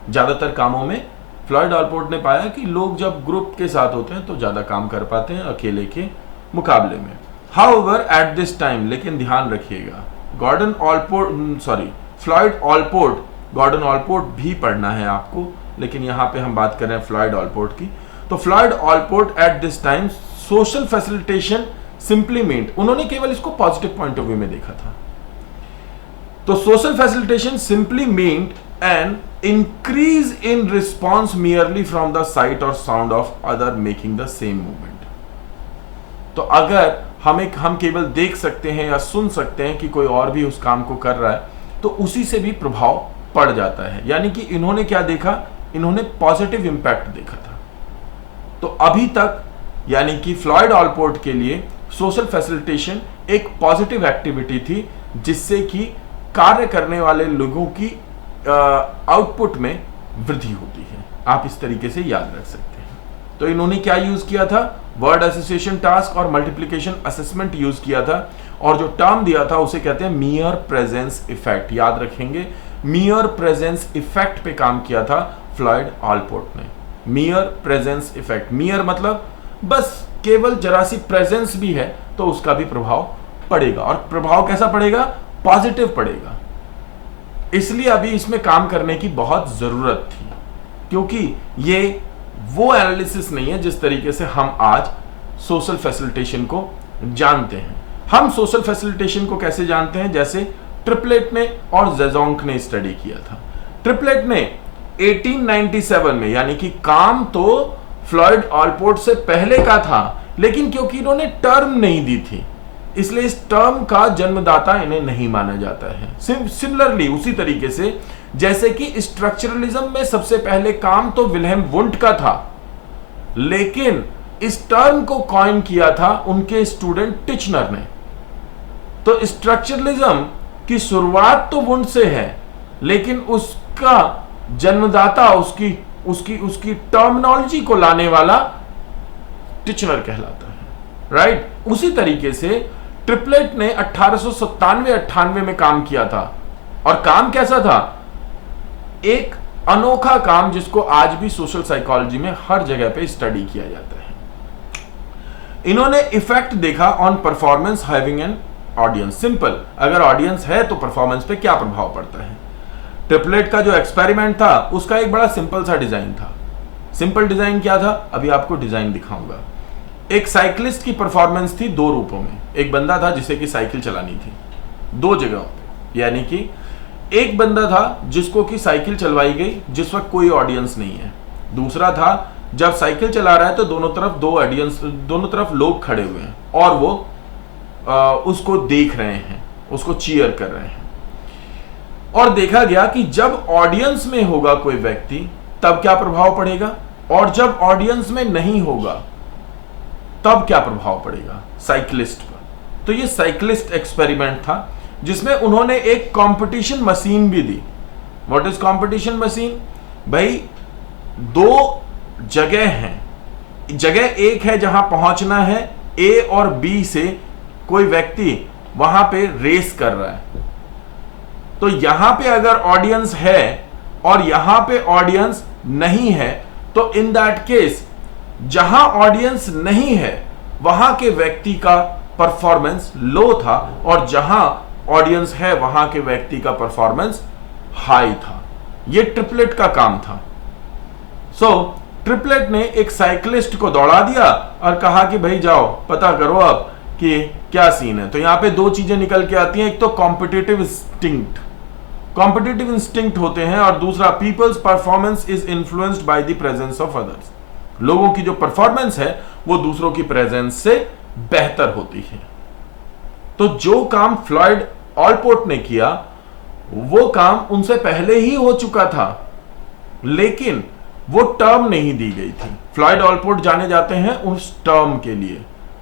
ज्यादातर कामों में फ्लॉयड ऑलपोर्ट ने पाया कि लोग जब ग्रुप के साथ होते हैं तो ज्यादा काम कर पाते हैं अकेले के मुकाबले में। However, at this time, लेकिन ध्यान रखिएगा, गॉर्डन ऑलपोर्ट भी पढ़ना है आपको, लेकिन यहां पे हम बात कर रहे हैं फ्लॉयड ऑलपोर्ट की। तो Floyd Allport at this time social facilitation simply meant, उन्होंने केवल इसको पॉजिटिव पॉइंट ऑफ व्यू में देखा था। तो social facilitation simply meant an increase in response merely from the sight और sound of other making the same movement. तो अगर हम केवल देख सकते हैं या सुन सकते हैं कि कोई और भी उस काम को कर रहा है, तो उसी से भी प्रभाव पड़ जाता है। यानी कि इन्होंने क्या देखा? इन्होंने पॉजिटिव इंपैक्ट देखा था। तो अभी तक यानी कि फ्लॉयड ऑलपोर्ट के लिए सोशल फैसिलिटेशन एक पॉजिटिव एक्टिविटी थी, जिससे कि कार्य करने वाले लोगों की आउटपुट में वृद्धि होती है। आप इस तरीके से याद रख सकते हैं। तो इन्होंने क्या यूज किया था? वर्ड एसोसिएशन टास्क और मल्टीप्लिकेशन असेसमेंट यूज किया था, और जो टर्म दिया था उसे कहते हैं मियर प्रेजेंस इफेक्ट। याद रखेंगे, मियर प्रेजेंस इफेक्ट पे काम किया था फ्लॉयड ऑलपोर्ट ने। मियर प्रेजेंस इफेक्ट, मियर मतलब बस केवल जरा सी प्रेजेंस भी है तो उसका भी प्रभाव पड़ेगा, और प्रभाव कैसा पड़ेगा? पॉजिटिव पड़ेगा। इसलिए अभी इसमें काम करने की बहुत जरूरत थी, क्योंकि ये वो एनालिसिस नहीं है जिस तरीके से हम आज सोशल फैसिलिटेशन को जानते हैं। हम सोशल फैसिलिटेशन को कैसे जानते हैं? जैसे ट्रिपलेट ने और ज़ेज़ोंग ने स्टडी किया था। ट्रिपलेट ने 1897 में, यानी कि काम तो फ्लॉयड ऑलपोर्ट से पहले का था, लेकिन क्योंकि इन्होंने टर्म नहीं दी थी, इसलिए इस टर्म का जन्मदाता इन्हें नहीं माना जाता है। सिमिलरली उसी तरीके से जैसे कि स्ट्रक्चरलिज्म में सबसे पहले काम तो विल्हेम वुंट का था, लेकिन इस टर्म को कॉइन किया था उनके स्टूडेंट टिचनर ने। तो स्ट्रक्चरलिज्म की शुरुआत तो वुंट से है, लेकिन उसका जन्मदाता, उसकी टर्मिनोलॉजी को लाने वाला टिचनर कहलाता है, राइट। उसी तरीके से ट्रिपलेट ने 1897-98 में काम किया था, और काम कैसा था? एक अनोखा काम जिसको आज भी सोशल साइकोलॉजी में हर जगह पे स्टडी किया जाता है। इन्होंने इफेक्ट देखा on performance having an audience. Simple, अगर ऑडियंस है तो परफॉर्मेंस पे क्या प्रभाव पड़ता है। ट्रिपलेट का जो एक्सपेरिमेंट था उसका एक बड़ा सिंपल सा डिजाइन था। सिंपल डिजाइन क्या था? अभी आपको डिजाइन दिखाऊंगा। एक साइकिलिस्ट की परफॉर्मेंस थी दो रूपों में। एक बंदा था जिसे कि साइकिल चलानी थी दो जगहों पे, यानी कि एक बंदा था जिसको कि साइकिल चलवाई गई जिस वक्त कोई ऑडियंस नहीं है। दूसरा था जब साइकिल चला रहा है तो दोनों तरफ लोग खड़े हुए हैं और वो उसको देख रहे हैं, उसको चीयर कर रहे हैं। और देखा गया कि जब ऑडियंस में होगा कोई व्यक्ति तब क्या प्रभाव पड़ेगा, और जब ऑडियंस में नहीं होगा तब क्या प्रभाव पड़ेगा साइकिलिस्ट पर। तो ये साइकिलिस्ट एक्सपेरिमेंट था जिसमें उन्होंने एक कंपटीशन मशीन भी दी। What is competition machine? भाई दो जगह हैं, जगह एक है जहां पहुंचना है, ए और बी से कोई व्यक्ति वहां पे रेस कर रहा है। तो यहां पे अगर ऑडियंस है और यहां पे ऑडियंस नहीं है, तो इन दैट केस जहां ऑडियंस नहीं है वहां के व्यक्ति का परफॉर्मेंस लो था, और जहां ऑडियंस है वहां के व्यक्ति का परफॉर्मेंस हाई था। यह ट्रिपलेट का काम था। सो ट्रिपलेट ने एक साइकिलिस्ट को दौड़ा दिया और कहा कि भाई जाओ पता करो अब कि क्या सीन है। तो यहां पे दो चीजें निकल के आती हैं, एक तो कॉम्पिटिटिव इंस्टिंक्ट होते हैं, और दूसरा people's performance is influenced by the presence of others. लोगों की जो परफॉर्मेंस है वो दूसरों की प्रेजेंस से बेहतर होती है। तो जो काम फ्लॉयड ऑलपोर्ट ने किया वो काम उनसे पहले ही हो चुका था, लेकिन वो टर्म नहीं दी गई थी। फ्लॉयड ऑलपोर्ट जाने जाते हैं उस टर्म के लिए।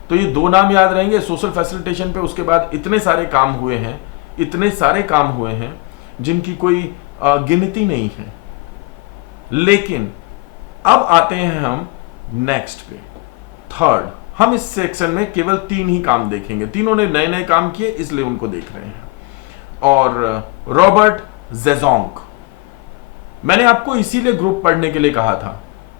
तो ये दो नाम याद रहेंगे सोशल फैसिलिटेशन पे। उसके बाद इतने सारे काम हुए हैं, इतने सारे काम हुए हैं जिनकी कोई गिनती नहीं है। लेकिन अब आते हैं हम नेक्स्ट पे, थर्ड। हम इस सेक्शन में केवल 3 ही काम देखेंगे। तीनों ने नए नए काम किए, इसलिए उनको देख रहे हैं। और रॉबर्ट ज़ेज़ोंग, मैंने आपको इसीलिए ग्रुप पढ़ने के लिए कहा था,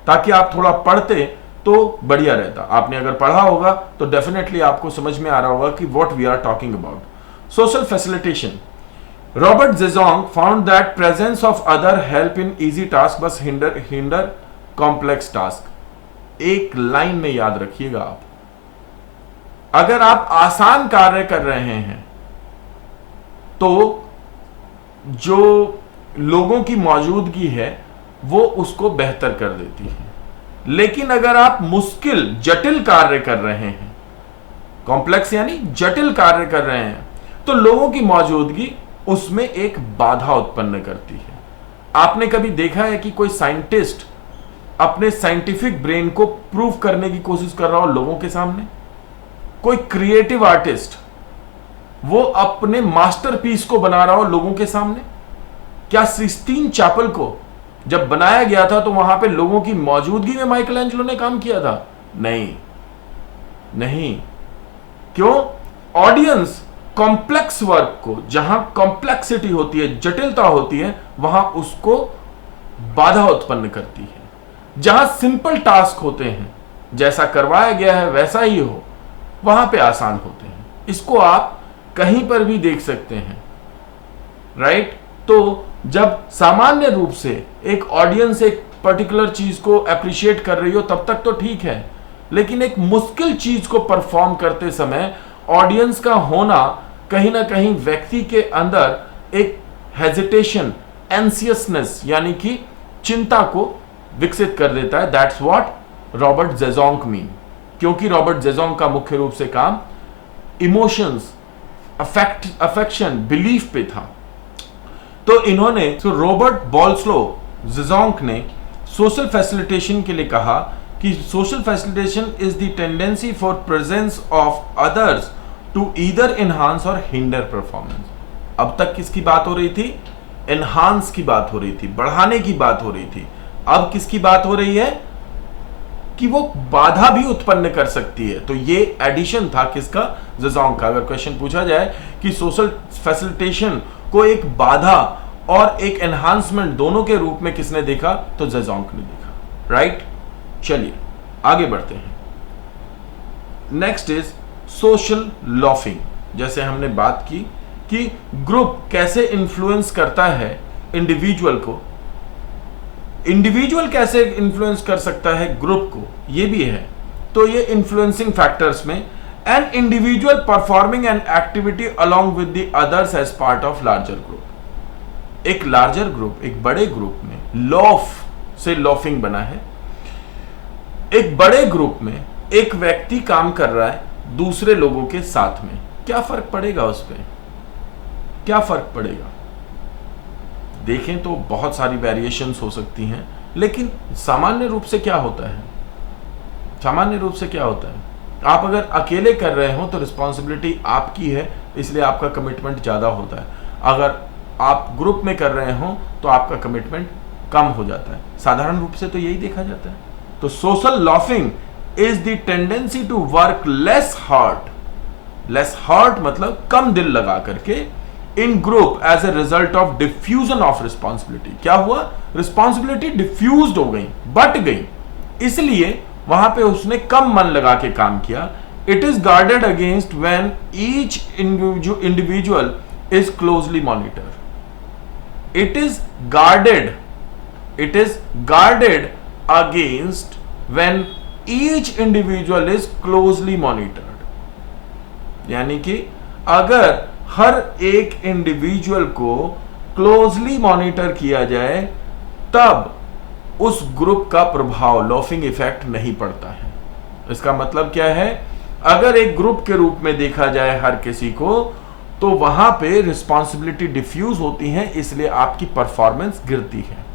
ताकि आप थोड़ा पढ़ते तो बढ़िया रहता। आपने अगर पढ़ा होगा तो डेफिनेटली आपको समझ में आ रहा होगा कि what we are talking about. Social facilitation. Robert Zajonc found that presence of other help in easy task but hinder complex task. एक लाइन में याद रखिएगा आप, अगर आप आसान कार्य कर रहे हैं तो जो लोगों की मौजूदगी है वो उसको बेहतर कर देती है। लेकिन अगर आप मुश्किल जटिल कार्य कर रहे हैं, कॉम्प्लेक्स यानी जटिल कार्य कर रहे हैं, तो लोगों की मौजूदगी उसमें एक बाधा उत्पन्न करती है। आपने कभी देखा है कि कोई साइंटिस्ट अपने साइंटिफिक ब्रेन को प्रूव करने की कोशिश कर रहा हो लोगों के सामने? कोई क्रिएटिव आर्टिस्ट वो अपने मास्टरपीस को बना रहा हो लोगों के सामने? क्या सिस्टीन चैपल को जब बनाया गया था तो वहां पे लोगों की मौजूदगी में माइकल एंजेलो ने काम किया था? नहीं, नहीं। क्यों? ऑडियंस कॉम्प्लेक्स वर्क को, जहां कॉम्प्लेक्सिटी होती है, जटिलता होती है, वहां उसको बाधा उत्पन्न करती है। जहां सिंपल टास्क होते हैं, जैसा करवाया गया है वैसा ही हो, वहां पे आसान होते हैं। इसको आप कहीं पर भी देख सकते हैं, राइट? तो जब सामान्य रूप से एक ऑडियंस एक पर्टिकुलर चीज को अप्रिशिएट कर रही हो तब तक तो ठीक है, लेकिन एक मुश्किल चीज को परफॉर्म करते समय ऑडियंस का होना कहीं ना कहीं व्यक्ति के अंदर एक हेजिटेशन, एंसियसनेस यानी कि चिंता को विकसित कर देता है। That's what Robert Zajonc mean. क्योंकि रॉबर्ट ज़ेज़ोंग का मुख्य रूप से काम इमोशंस, अफेक्शन, बिलीफ पे था। तो इन्होंने, रॉबर्ट बॉल्सलो ज़ेज़ोंग ने सोशल फैसिलिटेशन के लिए कहा कि social facilitation is the tendency for presence of others to either enhance or hinder performance. अब तक किसकी बात हो रही थी? एनहांस की बात हो रही थी, बढ़ाने की बात हो रही थी। अब किसकी बात हो रही है? कि वो बाधा भी उत्पन्न कर सकती है। तो ये एडिशन था किसका? ज़ेज़ोंग का। अगर क्वेश्चन पूछा जाए कि सोशल फैसिलिटेशन को एक बाधा और एक एनहांसमेंट दोनों के रूप में किसने देखा, तो ज़ेज़ोंग ने देखा, राइट? चलिए आगे बढ़ते हैं। Next is social laughing. जैसे हमने बात की कि ग्रुप कैसे इन्फ्लुएंस करता है इंडिविजुअल को, इंडिविजुअल कैसे इन्फ्लुएंस कर सकता है ग्रुप को, ये भी है। तो ये इन्फ्लुएंसिंग फैक्टर्स में an individual performing an activity along with the others as part of larger group. एक लार्जर ग्रुप, एक बड़े ग्रुप में लॉफ से लॉफिंग बना है। एक बड़े ग्रुप में एक व्यक्ति काम कर रहा है दूसरे लोगों के साथ में, क्या फर्क पड़ेगा उस पर? क्या फर्क पड़ेगा? देखें तो बहुत सारी वेरिएशंस हो सकती हैं, लेकिन सामान्य रूप से क्या होता है? सामान्य रूप से क्या होता है? आप अगर अकेले कर रहे हो तो रिस्पॉन्सिबिलिटी आपकी है, इसलिए आपका कमिटमेंट ज़्यादा होता है। अगर आप ग्रुप में कर रहे हो तो आपका कमिटमेंट कम हो जाता है। साधारण रूप से तो यही देखा जाता है। तो social loafing is the tendency to work less hard. Less hard मतलब कम दिल लगा करके in group as a result of diffusion of responsibility. क्या हुआ? रिस्पॉन्सिबिलिटी डिफ्यूज हो गई, बट गई, इसलिए वहां पे उसने कम मन लगा के काम किया। It is guarded against when each individual is closely monitor. It is guarded against when each individual is closely monitored. यानी कि अगर हर एक इंडिविजुअल को क्लोजली मॉनिटर किया जाए तब उस ग्रुप का प्रभाव, लॉफिंग इफेक्ट नहीं पड़ता है। इसका मतलब क्या है? अगर एक ग्रुप के रूप में देखा जाए हर किसी को, तो वहां पे रिस्पॉन्सिबिलिटी डिफ्यूज होती है, इसलिए आपकी परफॉर्मेंस गिरती है।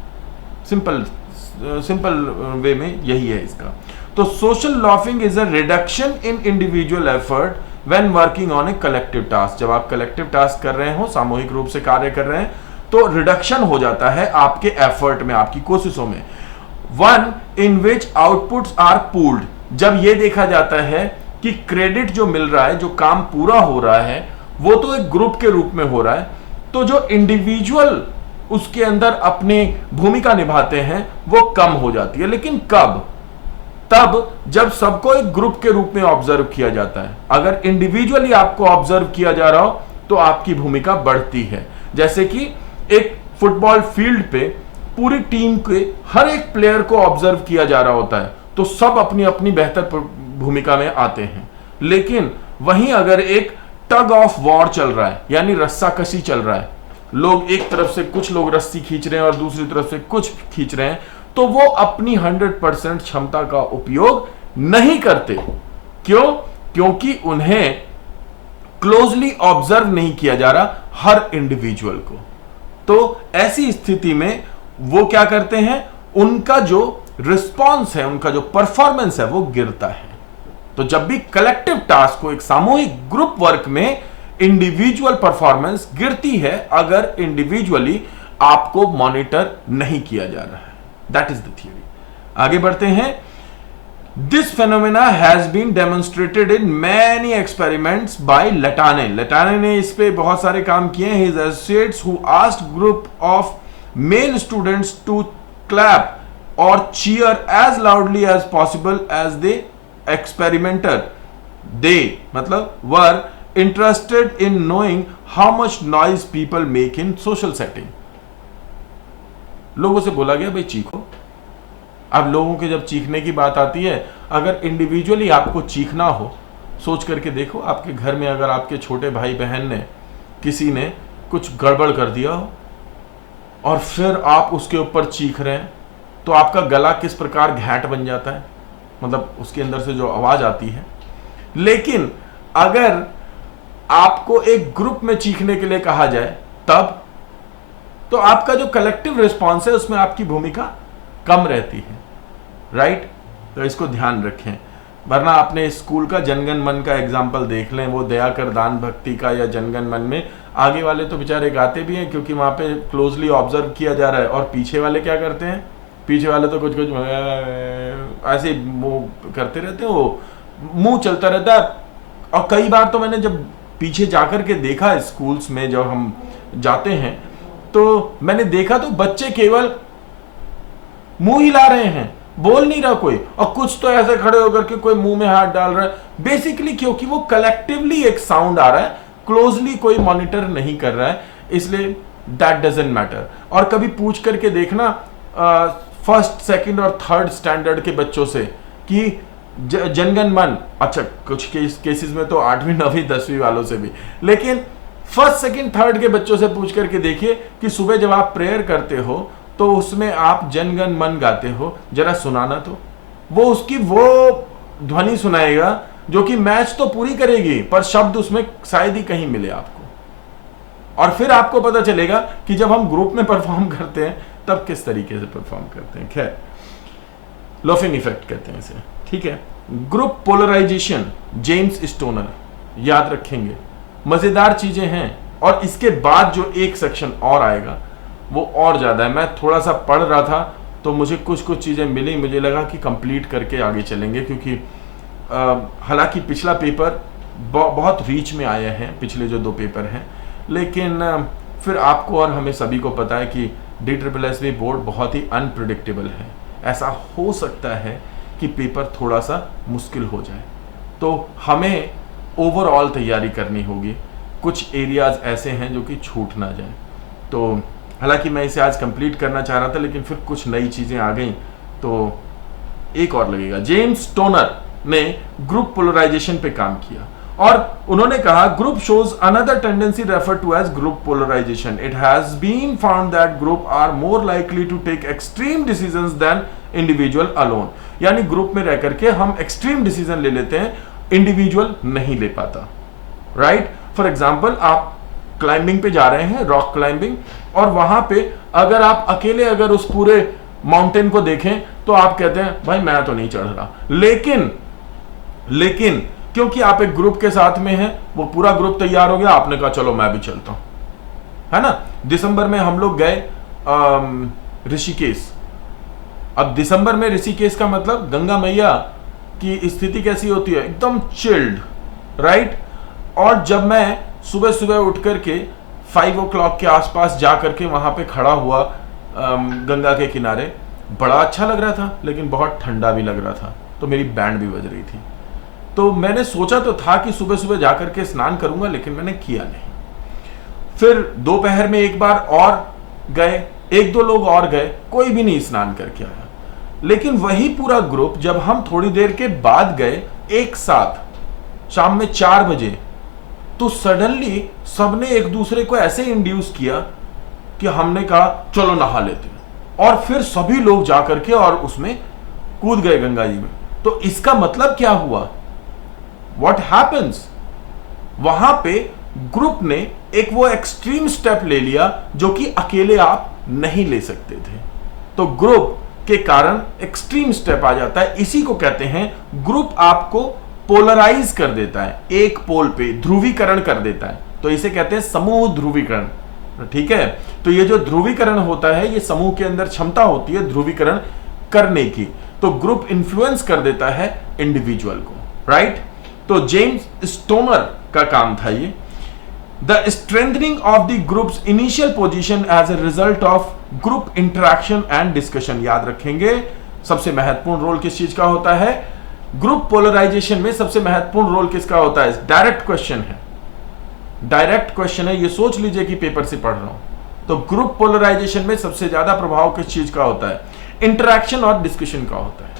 सिंपल वे में यही है इसका। तो social loafing is a reduction in individual effort when working on a collective task. जब आप कलेक्टिव टास्क कर रहे हो, सामूहिक रूप से कार्य कर रहे हैं, तो रिडक्शन हो जाता है आपके एफर्ट में, आपकी कोशिशों में। One in which outputs are pooled, जब यह देखा जाता है कि क्रेडिट जो मिल रहा है, जो काम पूरा हो रहा है, वो तो एक ग्रुप के रूप में हो रहा है, तो जो इंडिविजुअल उसके अंदर अपनी भूमिका निभाते हैं वो कम हो जाती है। लेकिन कब? तब जब सबको एक ग्रुप के रूप में ऑब्जर्व किया जाता है। अगर इंडिविजुअली आपको ऑब्जर्व किया जा रहा हो तो आपकी भूमिका बढ़ती है। जैसे कि एक फुटबॉल फील्ड पे पूरी टीम के हर एक प्लेयर को ऑब्जर्व किया जा रहा होता है, तो सब अपनी अपनी बेहतर भूमिका में आते हैं। लेकिन वहीं अगर एक टग ऑफ वॉर चल रहा है, यानी रस्साकशी चल रहा है, लोग एक तरफ से कुछ लोग रस्सी खींच रहे हैं और दूसरी तरफ से कुछ खींच रहे हैं, तो वो अपनी 100% क्षमता का उपयोग नहीं करते। क्यों? क्योंकि उन्हें क्लोजली ऑब्जर्व नहीं किया जा रहा हर इंडिविजुअल को। तो ऐसी स्थिति में वो क्या करते हैं, उनका जो रिस्पॉन्स है, उनका जो परफॉर्मेंस है, वो गिरता है। तो जब भी कलेक्टिव टास्क हो, एक सामूहिक ग्रुप वर्क में इंडिविजुअल परफॉर्मेंस गिरती है अगर इंडिविजुअली आपको मॉनिटर नहीं किया जा रहा है। That is the theory. आगे बढ़ते हैं। This phenomena has been demonstrated in many experiments by Latane. Latane ने इस पे बहुत सारे काम किए हैं। His associates who asked group of male students to clap और cheer as loudly as possible as the experimenter, they मतलब were interested in knowing how much noise people make in social setting। लोगों से बोला गया भाई चीखो। अब लोगों के जब चीखने की बात आती है, अगर इंडिविजुअली आपको चीखना हो, सोच करके देखो, आपके घर में अगर आपके छोटे भाई बहन ने, किसी ने कुछ गड़बड़ कर दिया हो और फिर आप उसके ऊपर चीख रहे हैं, तो आपका गला किस प्रकार घैंट बन जाता है, मतलब उसके अंदर से जो आवाज आती है। लेकिन अगर आपको एक ग्रुप में चीखने के लिए कहा जाए, तब तो आपका जो कलेक्टिव रिस्पॉन्स है उसमें आपकी भूमिका कम रहती है, राइट? तो इसको ध्यान रखें। वरना आपने स्कूल का जनगण मन का एग्जाम्पल देख लें, वो दया कर दान भक्ति का या जनगण मन में आगे वाले तो बेचारे गाते भी हैं क्योंकि वहां पे क्लोजली ऑब्जर्व किया जा रहा है, और पीछे वाले क्या करते हैं? पीछे वाले तो कुछ कुछ ऐसे मुंह करते रहते हैं, वो मुंह चलता रहता है। और कई बार तो मैंने जब पीछे जाकर के देखा, स्कूल्स में जब हम जाते हैं तो मैंने देखा तो बच्चे केवल मुंह हिला रहे हैं, बोल नहीं रहा कोई, और कुछ तो ऐसे खड़े होकर के कोई मुंह में हाथ डाल रहा है, बेसिकली क्योंकि वो कलेक्टिवली एक साउंड आ रहा है, क्लोजली कोई मॉनिटर नहीं कर रहा है, इसलिए दैट डजंट मैटर। और कभी पूछ करके देखना फर्स्ट, सेकंड और थर्ड स्टैंडर्ड के बच्चों से कि जनगण मन, अच्छा कुछ केसेस में तो 8वीं 9वीं 10वीं वालों से भी, लेकिन फर्स्ट सेकंड थर्ड के बच्चों से पूछ करके देखिए कि सुबह जब आप प्रेयर करते हो तो उसमें आप जनगण मन गाते हो, जरा सुनाना तो। वो उसकी वो ध्वनि सुनाएगा जो कि मैच तो पूरी करेगी, पर शब्द उसमें शायद ही कहीं मिले आपको। और फिर आपको पता चलेगा कि जब हम ग्रुप में परफॉर्म करते हैं तब किस तरीके से परफॉर्म करते हैं। खैर, लोफिंग इफेक्ट कहते हैं इसे, ठीक है। ग्रुप पोलराइजेशन, जेम्स स्टोनर, याद रखेंगे, मजेदार चीजें हैं। और इसके बाद जो एक सेक्शन और आएगा वो और ज्यादा है। मैं थोड़ा सा पढ़ रहा था तो मुझे कुछ कुछ चीजें मिली, मुझे लगा कि कंप्लीट करके आगे चलेंगे, क्योंकि हालांकि पिछला पेपर बहुत रीच में आया है, पिछले जो 2 पेपर हैं, लेकिन फिर आपको और हमें सभी को पता है कि DSSB बोर्ड बहुत ही अनप्रिडिक्टेबल है। ऐसा हो सकता है कि पेपर थोड़ा सा मुश्किल हो जाए, तो हमें ओवरऑल तैयारी करनी होगी। कुछ एरियाज ऐसे हैं जो कि छूट ना जाए। तो हालांकि मैं इसे आज कंप्लीट करना चाह रहा था, लेकिन फिर कुछ नई चीज़ें आ गई तो एक और लगेगा। जेम्स स्टोनर ने ग्रुप पोलराइजेशन पे काम किया और उन्होंने कहा, group shows another tendency refer to as group polarization. It has been found that group are more likely to take extreme decisions than individual alone. यानी ग्रुप में रह करके हम एक्सट्रीम डिसीजन ले लेते हैं, इंडिविजुअल नहीं ले पाता, राइट? फॉर एग्जाम्पल, आप क्लाइंबिंग पे जा रहे हैं, रॉक क्लाइंबिंग, और वहां पे अगर आप अकेले अगर उस पूरे माउंटेन को देखें तो आप कहते हैं भाई मैं तो नहीं चढ़ रहा, लेकिन क्योंकि आप एक ग्रुप के साथ में हैं, वो पूरा ग्रुप तैयार हो गया, आपने कहा चलो मैं भी चलता हूं, है ना। दिसंबर में हम लोग गए ऋषिकेश। अब दिसंबर में ऋषिकेश का मतलब गंगा मैया की स्थिति कैसी होती है, एकदम चिल्ड, राइट। और जब मैं सुबह सुबह उठ करके 5 o'clock के आसपास जा करके वहां पे खड़ा हुआ गंगा के किनारे, बड़ा अच्छा लग रहा था, लेकिन बहुत ठंडा भी लग रहा था, तो मेरी बैंड भी बज रही थी। तो मैंने सोचा तो था कि सुबह सुबह जाकर के स्नान करूंगा, लेकिन मैंने किया नहीं। फिर दोपहर में एक बार और गए, 1-2 लोग और गए, कोई भी नहीं स्नान करके आया। लेकिन वही पूरा ग्रुप जब हम थोड़ी देर के बाद गए एक साथ शाम में 4 बजे, तो सडनली सबने एक दूसरे को ऐसे इंड्यूस किया कि हमने कहा चलो नहा लेते हैं, और फिर सभी लोग जाकर के और उसमें कूद गए गंगा जी में। तो इसका मतलब क्या हुआ, व्हाट हैपेंस, वहां पे ग्रुप ने एक वो एक्सट्रीम स्टेप ले लिया जो कि अकेले आप नहीं ले सकते थे। तो ग्रुप के कारण एक्सट्रीम स्टेप आ जाता है। इसी को कहते हैं ग्रुप आपको पोलराइज कर देता है, एक पोल पे ध्रुवीकरण कर देता है, तो इसे कहते हैं समूह ध्रुवीकरण, ठीक है। तो ये जो ध्रुवीकरण होता है, ये समूह के अंदर क्षमता होती है ध्रुवीकरण करने की। तो ग्रुप इन्फ्लुएंस कर देता है इंडिविजुअल को, राइट। तो जेम्स स्टोनर का काम था ये। The strengthening of the group's initial position as a result of group interaction and discussion, याद रखेंगे सबसे महत्वपूर्ण रोल किस चीज का होता है, ग्रुप पोलराइजेशन में सबसे महत्वपूर्ण रोल किसका होता है। डायरेक्ट क्वेश्चन है, डायरेक्ट क्वेश्चन है, ये सोच लीजिए कि पेपर से पढ़ रहा हूं। तो ग्रुप पोलराइजेशन में सबसे ज्यादा प्रभाव किस चीज का होता है, इंटरैक्शन और डिस्कशन का होता है।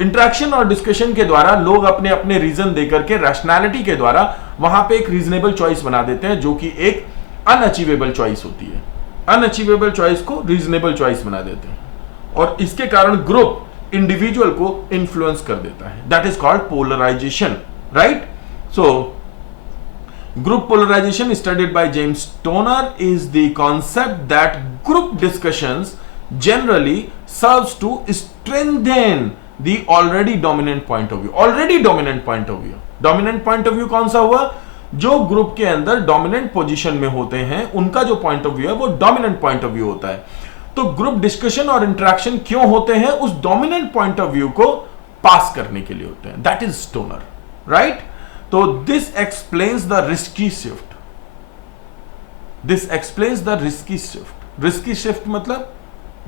इंटरैक्शन और डिस्कशन के द्वारा लोग अपने अपने रीजन देकर के, रैशनैलिटी के द्वारा वहां पे एक रीजनेबल चॉइस बना देते हैं, जो कि एक अनअचीवेबल चॉइस होती है। अनअचीवेबल चॉइस को रीजनेबल चॉइस बना देते हैं, और इसके कारण ग्रुप इंडिविजुअल को इन्फ्लुएंस कर देता है। That is called polarization, right. So group polarization studied by James Stoner is the concept that group discussions generally serves to strengthen the already dominant point of view. already dominant point of view, dominant point of view कौन सा हुआ, जो group के अंदर dominant position में होते हैं उनका जो पॉइंट ऑफ व्यू है वो डोमिनेंट पॉइंट ऑफ व्यू होता है। तो ग्रुप डिस्कशन और इंटरेक्शन क्यों होते हैं, उस डोमिनेंट पॉइंट ऑफ व्यू को पास करने के लिए होते हैं। That is Stoner, right. तो this explains the risky shift, this explains the risky shift. Risky shift मतलब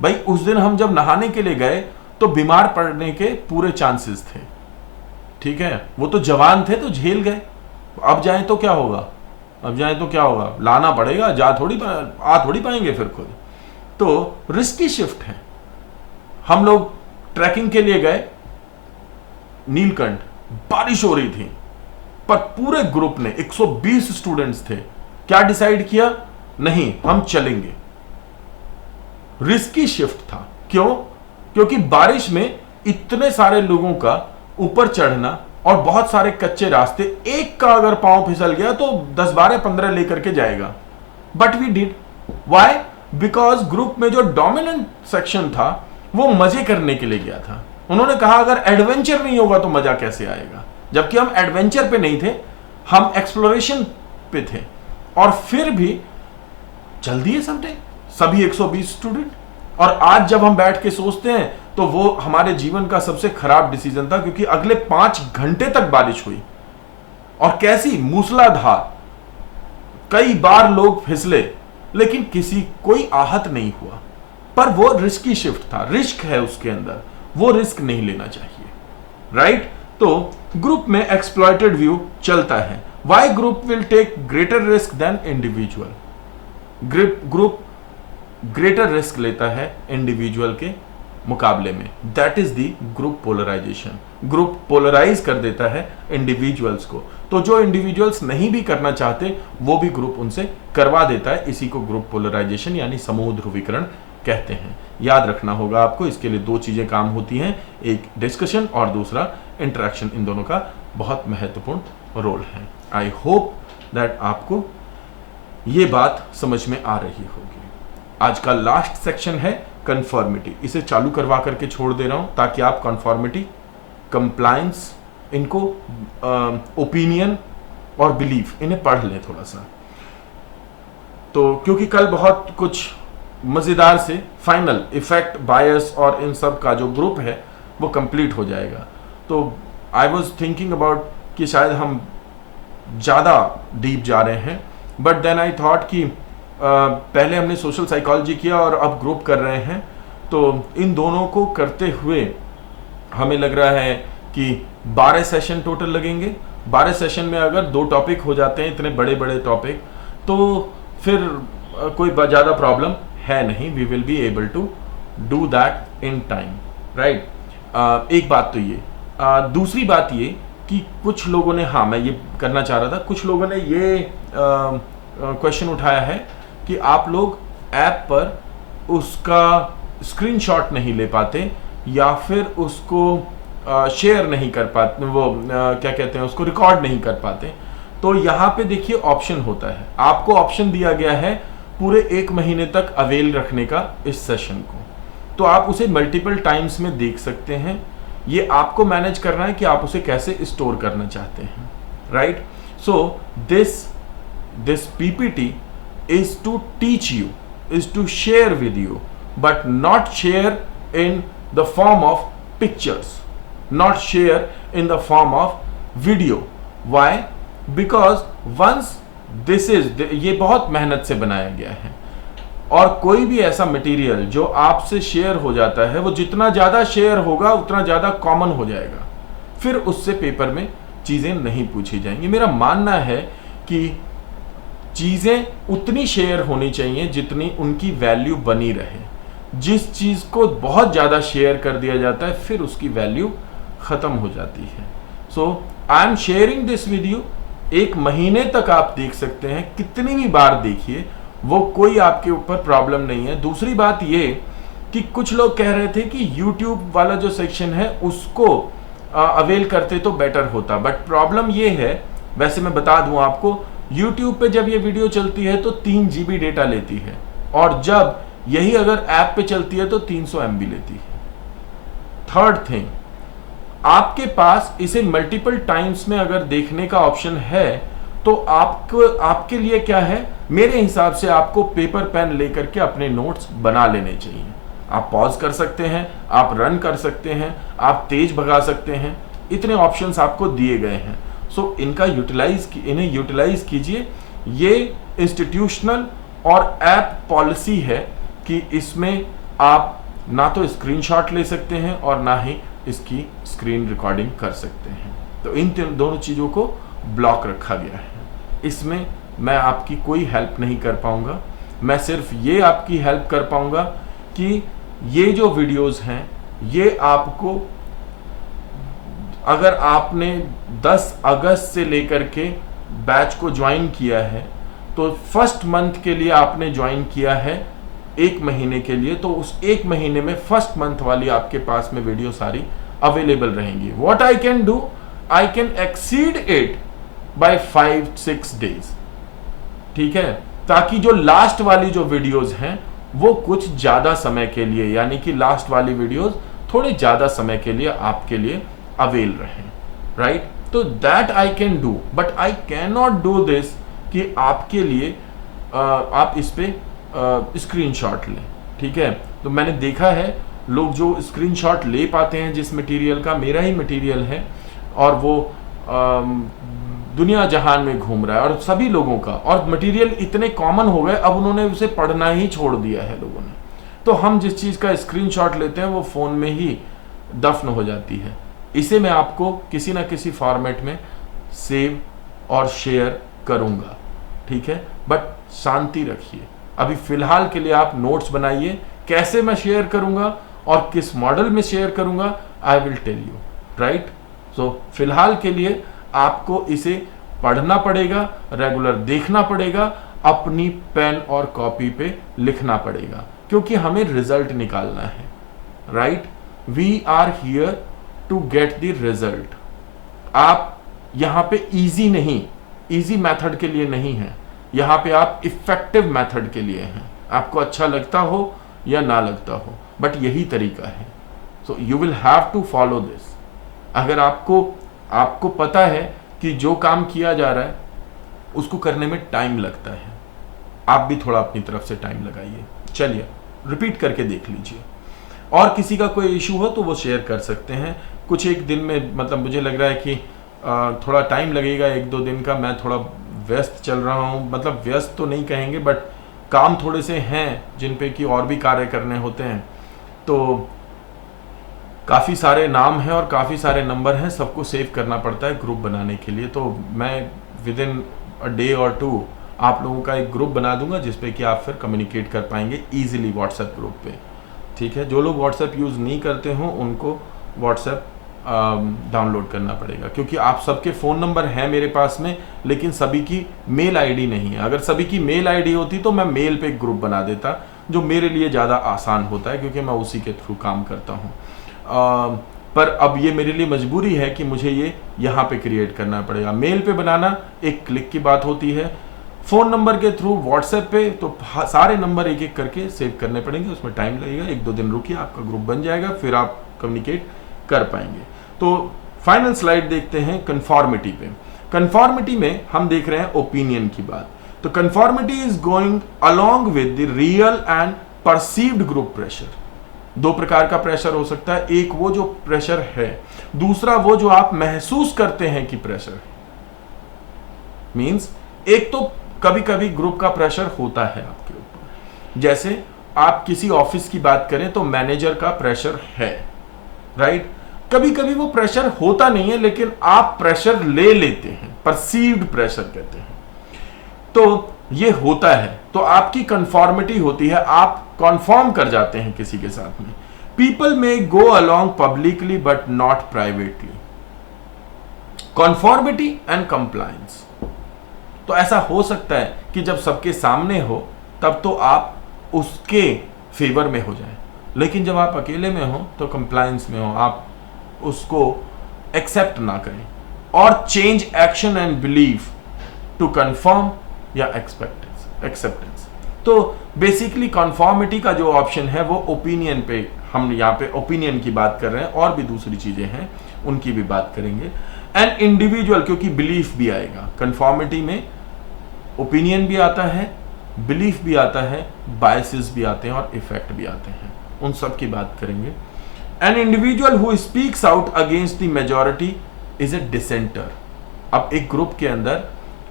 भाई उस दिन हम जब नहाने के लिए गए तो बीमार पड़ने के पूरे चांसेस थे, ठीक है। वो तो जवान थे तो झेल गए, अब जाएं तो क्या होगा, अब जाएं तो क्या होगा, लाना पड़ेगा, आ थोड़ी पाएंगे फिर खुद। तो रिस्की शिफ्ट है। हम लोग ट्रैकिंग के लिए गए नीलकंठ, बारिश हो रही थी, पर पूरे ग्रुप ने 120 स्टूडेंट्स थे, क्या डिसाइड किया, नहीं हम चलेंगे। रिस्की शिफ्ट था, क्यों, क्योंकि बारिश में इतने सारे लोगों का ऊपर चढ़ना और बहुत सारे कच्चे रास्ते, एक का अगर पांव फिसल गया तो 10, 12, 15 लेकर के जाएगा। But we did, why, because group में जो डोमिनेंट सेक्शन था वो मजे करने के लिए गया था। उन्होंने कहा अगर एडवेंचर नहीं होगा तो मजा कैसे आएगा, जबकि हम एडवेंचर पे नहीं थे, हम एक्सप्लोरेशन पे थे, और फिर भी चल दिए सबने, सभी 120 स्टूडेंट। और आज जब हम बैठ के सोचते हैं तो वो हमारे जीवन का सबसे खराब डिसीजन था, क्योंकि अगले 5 घंटे तक बारिश हुई, और कैसी मूसलाधार, कई बार लोग फिसले, लेकिन कोई आहत नहीं हुआ। पर वो रिस्की शिफ्ट था, रिस्क है उसके अंदर, वो रिस्क नहीं लेना चाहिए, राइट। तो ग्रुप में एक्सप्लॉइटेड व्यू चलता है। Why group will take greater risk than individual, group greater risk लेता है इंडिविजुअल के मुकाबले में। That is the group polarization. Group polarize कर देता है इंडिविजुअल्स को, तो जो इंडिविजुअल्स नहीं भी करना चाहते वो भी ग्रुप उनसे करवा देता है। इसी को ग्रुप पोलराइजेशन यानी समूह ध्रुवीकरण कहते हैं। याद रखना होगा आपको, इसके लिए 2 चीजें काम होती हैं, एक डिस्कशन और दूसरा इंटरेक्शन। इन दोनों का बहुत महत्वपूर्ण रोल है। आई होप दैट आपको ये बात समझ में आ रही होगी। आज का लास्ट सेक्शन है कंफर्मिटी। इसे चालू करवा करके छोड़ दे रहा हूं ताकि आप कंफर्मिटी, कंप्लायंस, इनको ओपिनियन और बिलीफ इन्हें पढ़ लें थोड़ा सा। तो क्योंकि कल बहुत कुछ मजेदार से फाइनल इफेक्ट, बायस और इन सब का जो ग्रुप है वो कंप्लीट हो जाएगा। तो आई वॉज थिंकिंग अबाउट कि शायद हम ज़्यादा डीप जा रहे हैं, बट देन आई थॉट कि पहले हमने सोशल साइकोलॉजी किया और अब ग्रुप कर रहे हैं, तो इन दोनों को करते हुए हमें लग रहा है कि 12 सेशन टोटल लगेंगे। 12 सेशन में अगर 2 टॉपिक हो जाते हैं, इतने बड़े बड़े टॉपिक, तो फिर कोई ज़्यादा प्रॉब्लम है नहीं। We will be able to do that in time, right. एक बात तो ये, दूसरी बात ये कि कुछ लोगों ने, हाँ मैं ये करना चाह रहा था, कुछ लोगों ने ये क्वेश्चन उठाया है कि आप लोग ऐप पर उसका स्क्रीनशॉट नहीं ले पाते या फिर उसको शेयर नहीं कर पाते, वो क्या कहते हैं, उसको रिकॉर्ड नहीं कर पाते। तो यहाँ पे देखिए ऑप्शन होता है, आपको ऑप्शन दिया गया है पूरे 1 महीने तक अवेल रखने का इस सेशन को। तो आप उसे मल्टीपल टाइम्स में देख सकते हैं। ये आपको मैनेज करना है कि आप उसे कैसे स्टोर करना चाहते हैं, right. So this PPT is to teach you, is to share with you, but not share in the form of pictures, not share in the form of video. Why? Because once this is, ये बहुत मेहनत से बनाया गया है, और कोई भी ऐसा मटेरियल जो आपसे शेयर हो जाता है, वो जितना ज़्यादा शेयर होगा उतना ज़्यादा कॉमन हो जाएगा, फिर उससे पेपर में चीज़ें नहीं पूछी जाएंगी। मेरा मानना है कि चीज़ें उतनी शेयर होनी चाहिए जितनी उनकी वैल्यू बनी रहे। जिस चीज़ को बहुत ज़्यादा शेयर कर दिया जाता है फिर उसकी वैल्यू ख़त्म हो जाती है। So I am sharing this video, 1 महीने तक आप देख सकते हैं, कितनी भी बार देखिए, वो कोई आपके ऊपर प्रॉब्लम नहीं है। दूसरी बात ये कि कुछ लोग कह रहे थे कि YouTube वाला जो सेक्शन है उसको अवेल करते तो बेटर होता, बट प्रॉब्लम ये है, वैसे मैं बता दूं आपको, YouTube पे जब ये वीडियो चलती है तो 3 GB डेटा लेती है, और जब यही अगर ऐप पे चलती है तो 300 MB लेती है। थर्ड थिंग, आपके पास इसे मल्टीपल टाइम्स में अगर देखने का ऑप्शन है तो आपके लिए क्या है, मेरे हिसाब से आपको पेपर पेन लेकर के अपने नोट्स बना लेने चाहिए। आप पॉज कर सकते हैं, आप रन कर सकते हैं, आप तेज भगा सकते हैं, इतने ऑप्शंस आपको दिए गए हैं। सो इन्हें यूटिलाइज कीजिए। ये इंस्टीट्यूशनल और ऐप पॉलिसी है कि इसमें आप ना तो स्क्रीनशॉट ले सकते हैं और ना ही इसकी स्क्रीन रिकॉर्डिंग कर सकते हैं। तो इन दोनों चीज़ों को ब्लॉक रखा गया है। इसमें मैं आपकी कोई हेल्प नहीं कर पाऊंगा। मैं सिर्फ ये आपकी हेल्प कर पाऊंगा कि ये जो वीडियोस हैं ये आपको, अगर आपने 10 अगस्त से लेकर के बैच को ज्वाइन किया है तो फर्स्ट मंथ के लिए आपने ज्वाइन किया है 1 महीने के लिए, तो उस 1 महीने में फर्स्ट मंथ वाली आपके पास में वीडियो सारी अवेलेबल रहेंगी। What I can do, I can exceed it by 5-6 days, ठीक है, ताकि जो लास्ट वाली जो वीडियोस हैं वो कुछ ज्यादा समय के लिए, यानी कि लास्ट वाली वीडियोस थोड़े ज्यादा समय के लिए आपके लिए अवेल रहे, राइट। तो that I can do, but I can not do this कि आपके लिए आप इस पे स्क्रीनशॉट लें, ठीक है। तो मैंने देखा है लोग जो स्क्रीनशॉट ले पाते हैं जिस मटेरियल का, मेरा ही मटेरियल है, और वो दुनिया जहान में घूम रहा है, और सभी लोगों का, और मटेरियल इतने कॉमन हो गए अब उन्होंने उसे पढ़ना ही छोड़ दिया है लोगों ने। तो हम जिस चीज़ का स्क्रीनशॉट लेते हैं वो फ़ोन में ही दफन हो जाती है। इसे मैं आपको किसी ना किसी फॉर्मेट में सेव और शेयर करूंगा, ठीक है, बट शांति रखिए। अभी फिलहाल के लिए आप नोट्स बनाइए, कैसे मैं शेयर करूंगा और किस मॉडल में शेयर करूंगा, I will tell you, right. So फिलहाल के लिए आपको इसे पढ़ना पड़ेगा, रेगुलर देखना पड़ेगा, अपनी पेन और कॉपी पे लिखना पड़ेगा, क्योंकि हमें रिजल्ट निकालना है, right. We are here to get the result. आप यहां पे इजी नहीं, इजी मेथड के लिए नहीं है, यहाँ पे आप इफेक्टिव मेथड के लिए हैं, आपको अच्छा लगता हो या ना लगता हो, बट यही तरीका है। So you will have to follow this. अगर आपको पता है कि जो काम किया जा रहा है उसको करने में टाइम लगता है, आप भी थोड़ा अपनी तरफ से टाइम लगाइए। चलिए रिपीट करके देख लीजिए। और किसी का कोई इशू हो तो वो शेयर कर सकते हैं। कुछ एक दिन में, मतलब मुझे लग रहा है कि थोड़ा टाइम लगेगा, 1-2 दिन का। मैं थोड़ा व्यस्त चल रहा हूँ, मतलब व्यस्त तो नहीं कहेंगे, बट काम थोड़े से हैं जिन पे कि और भी कार्य करने होते हैं। तो काफ़ी सारे नाम हैं और काफ़ी सारे नंबर हैं, सबको सेव करना पड़ता है ग्रुप बनाने के लिए। तो मैं विद इन अ डे और 2 आप लोगों का एक ग्रुप बना दूंगा जिसपे कि आप फिर कम्युनिकेट कर पाएंगे ईजिली व्हाट्सएप ग्रुप पे। ठीक है, जो लोग व्हाट्सएप यूज़ नहीं करते हो उनको व्हाट्सएप डाउनलोड करना पड़ेगा, क्योंकि आप सबके फ़ोन नंबर हैं मेरे पास में, लेकिन सभी की मेल आईडी नहीं है। अगर सभी की मेल आईडी होती तो मैं मेल पे एक ग्रुप बना देता, जो मेरे लिए ज़्यादा आसान होता है क्योंकि मैं उसी के थ्रू काम करता हूँ। पर अब ये मेरे लिए मजबूरी है कि मुझे ये यहाँ पे क्रिएट करना पड़ेगा। मेल पे बनाना एक क्लिक की बात होती है, फ़ोन नंबर के थ्रू व्हाट्सएप पे तो सारे नंबर एक एक करके सेव करने पड़ेंगे, उसमें टाइम लगेगा। 1-2 दिन रुकिए, आपका ग्रुप बन जाएगा, फिर आप कम्युनिकेट कर पाएंगे। तो फाइनल स्लाइड देखते हैं कंफॉर्मिटी पे। कंफॉर्मिटी में हम देख रहे हैं ओपिनियन की बात। तो conformity is going along with the real and perceived group pressure. 2 प्रकार का प्रेशर हो सकता है, एक वो जो प्रेशर है, दूसरा वो जो आप महसूस करते हैं कि प्रेशर है। मींस एक तो कभी कभी ग्रुप का प्रेशर होता है आपके ऊपर, जैसे आप किसी ऑफिस की बात करें तो मैनेजर का प्रेशर है, राइट। कभी कभी वो प्रेशर होता नहीं है लेकिन आप प्रेशर ले लेते हैं, परसीव्ड प्रेशर कहते हैं। तो ये होता है, तो आपकी कंफॉर्मिटी होती है, आप कॉन्फॉर्म कर जाते हैं किसी के साथ में। People may go along publicly but not privately. Conformity and compliance. तो ऐसा हो सकता है कि जब सबके सामने हो तब तो आप उसके फेवर में हो जाएं, लेकिन जब आप अकेले में हो तो कंप्लायंस में हो, आप उसको एक्सेप्ट ना करें। और change action and belief to conform या एक्सेप्टेंस। तो बेसिकली कॉन्फॉर्मिटी का जो ऑप्शन है वो ओपिनियन पे, हम यहाँ पे ओपिनियन की बात कर रहे हैं, और भी दूसरी चीजें हैं उनकी भी बात करेंगे। एंड इंडिविजुअल, क्योंकि बिलीफ भी आएगा कंफॉर्मिटी में, ओपिनियन भी आता है, बिलीफ भी आता है, बायसेस भी आते हैं और इफेक्ट भी आते हैं, उन सब की बात करेंगे। An individual who speaks out against the majority is a dissenter. अब एक ग्रुप के अंदर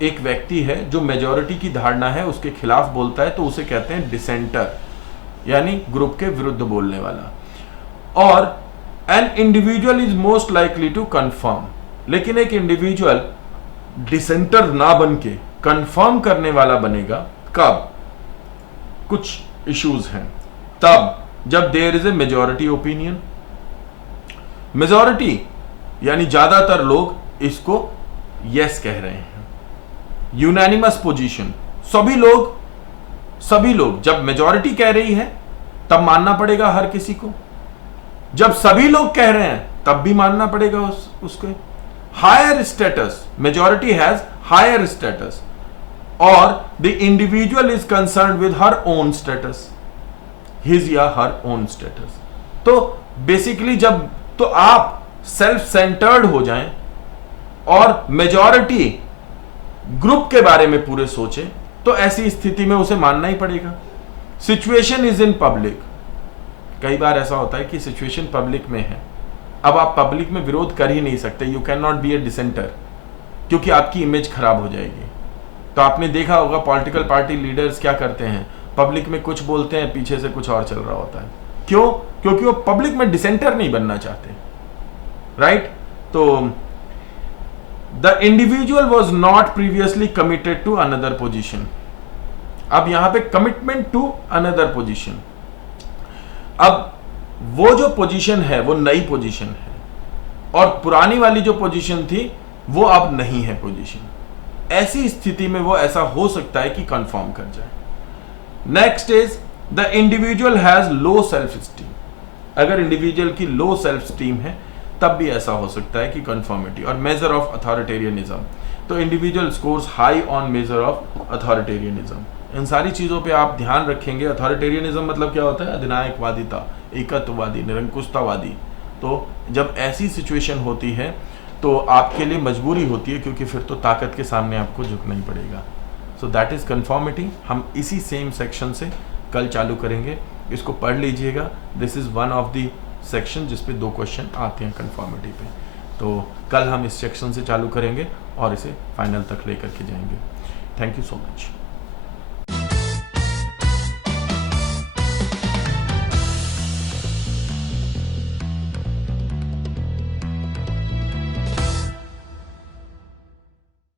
एक व्यक्ति है जो मेजॉरिटी की धारणा है उसके खिलाफ बोलता है, तो उसे कहते हैं डिसेंटर, यानी ग्रुप के विरुद्ध बोलने वाला। और an individual is most likely to conform. लेकिन एक इंडिविजुअल डिसेंटर ना बन के कंफर्म करने वाला बनेगा कब? कुछ इश्यूज हैं तब जब there is a majority opinion. Majority यानी ज्यादातर लोग इसको यस कह रहे हैं, यूनानिमस पोजीशन, सभी लोग जब मेजॉरिटी कह रही है तब मानना पड़ेगा हर किसी को, जब सभी लोग कह रहे हैं तब भी मानना पड़ेगा उसको। Higher status, majority has higher status, और the individual is concern with her own status, his या हर ओन स्टेटस। तो बेसिकली जब तो आप सेल्फ सेंटर्ड हो जाएं और मेजॉरिटी ग्रुप के बारे में पूरे सोचें, तो ऐसी स्थिति में उसे मानना ही पड़ेगा। Situation is in public. कई बार ऐसा होता है कि सिचुएशन पब्लिक में है, अब आप पब्लिक में विरोध कर ही नहीं सकते, यू कैन नॉट बी ए डिसेंटर, क्योंकि आपकी इमेज खराब हो जाएगी। तो आपने देखा होगा पॉलिटिकल पार्टी लीडर्स क्या करते हैं, पब्लिक में कुछ बोलते हैं, पीछे से कुछ और चल रहा होता है। क्यों? क्योंकि वो पब्लिक में डिसेंटर नहीं बनना चाहते, राइट। तो the individual was not previously committed to another position. अब यहां पे कमिटमेंट टू अनदर पोजिशन, अब वो जो पोजीशन है वो नई पोजीशन है और पुरानी वाली जो पोजीशन थी वो अब नहीं है पोजीशन। ऐसी स्थिति में वो ऐसा हो सकता है कि कंफर्म कर जाए। Next is the individual has low self esteem. अगर इंडिविजुअल की लो सेल्फ स्टीम है तब भी ऐसा हो सकता है कि कंफर्मिटी। और मेजर ऑफ अथॉरिटेरियनिज्म, तो individual scores high on measure of authoritarianism. इन सारी चीज़ों पे आप ध्यान रखेंगे। अथॉरिटेरियनिज्म मतलब क्या होता है? अधिनायकवादिता, एकत्ववादी, निरंकुशतावादी। तो जब ऐसी सिचुएशन होती है तो आपके लिए मजबूरी होती है, क्योंकि फिर तो ताकत के सामने आपको झुकना ही पड़ेगा। So that is conformity. हम इसी सेम सेक्शन से कल चालू करेंगे, इसको पढ़ लीजिएगा। This is one of the section जिस पे 2 क्वेश्चन आते हैं कन्फॉर्मिटी पे। तो कल हम इस सेक्शन से चालू करेंगे और इसे फाइनल तक लेकर के जाएंगे। Thank you so much.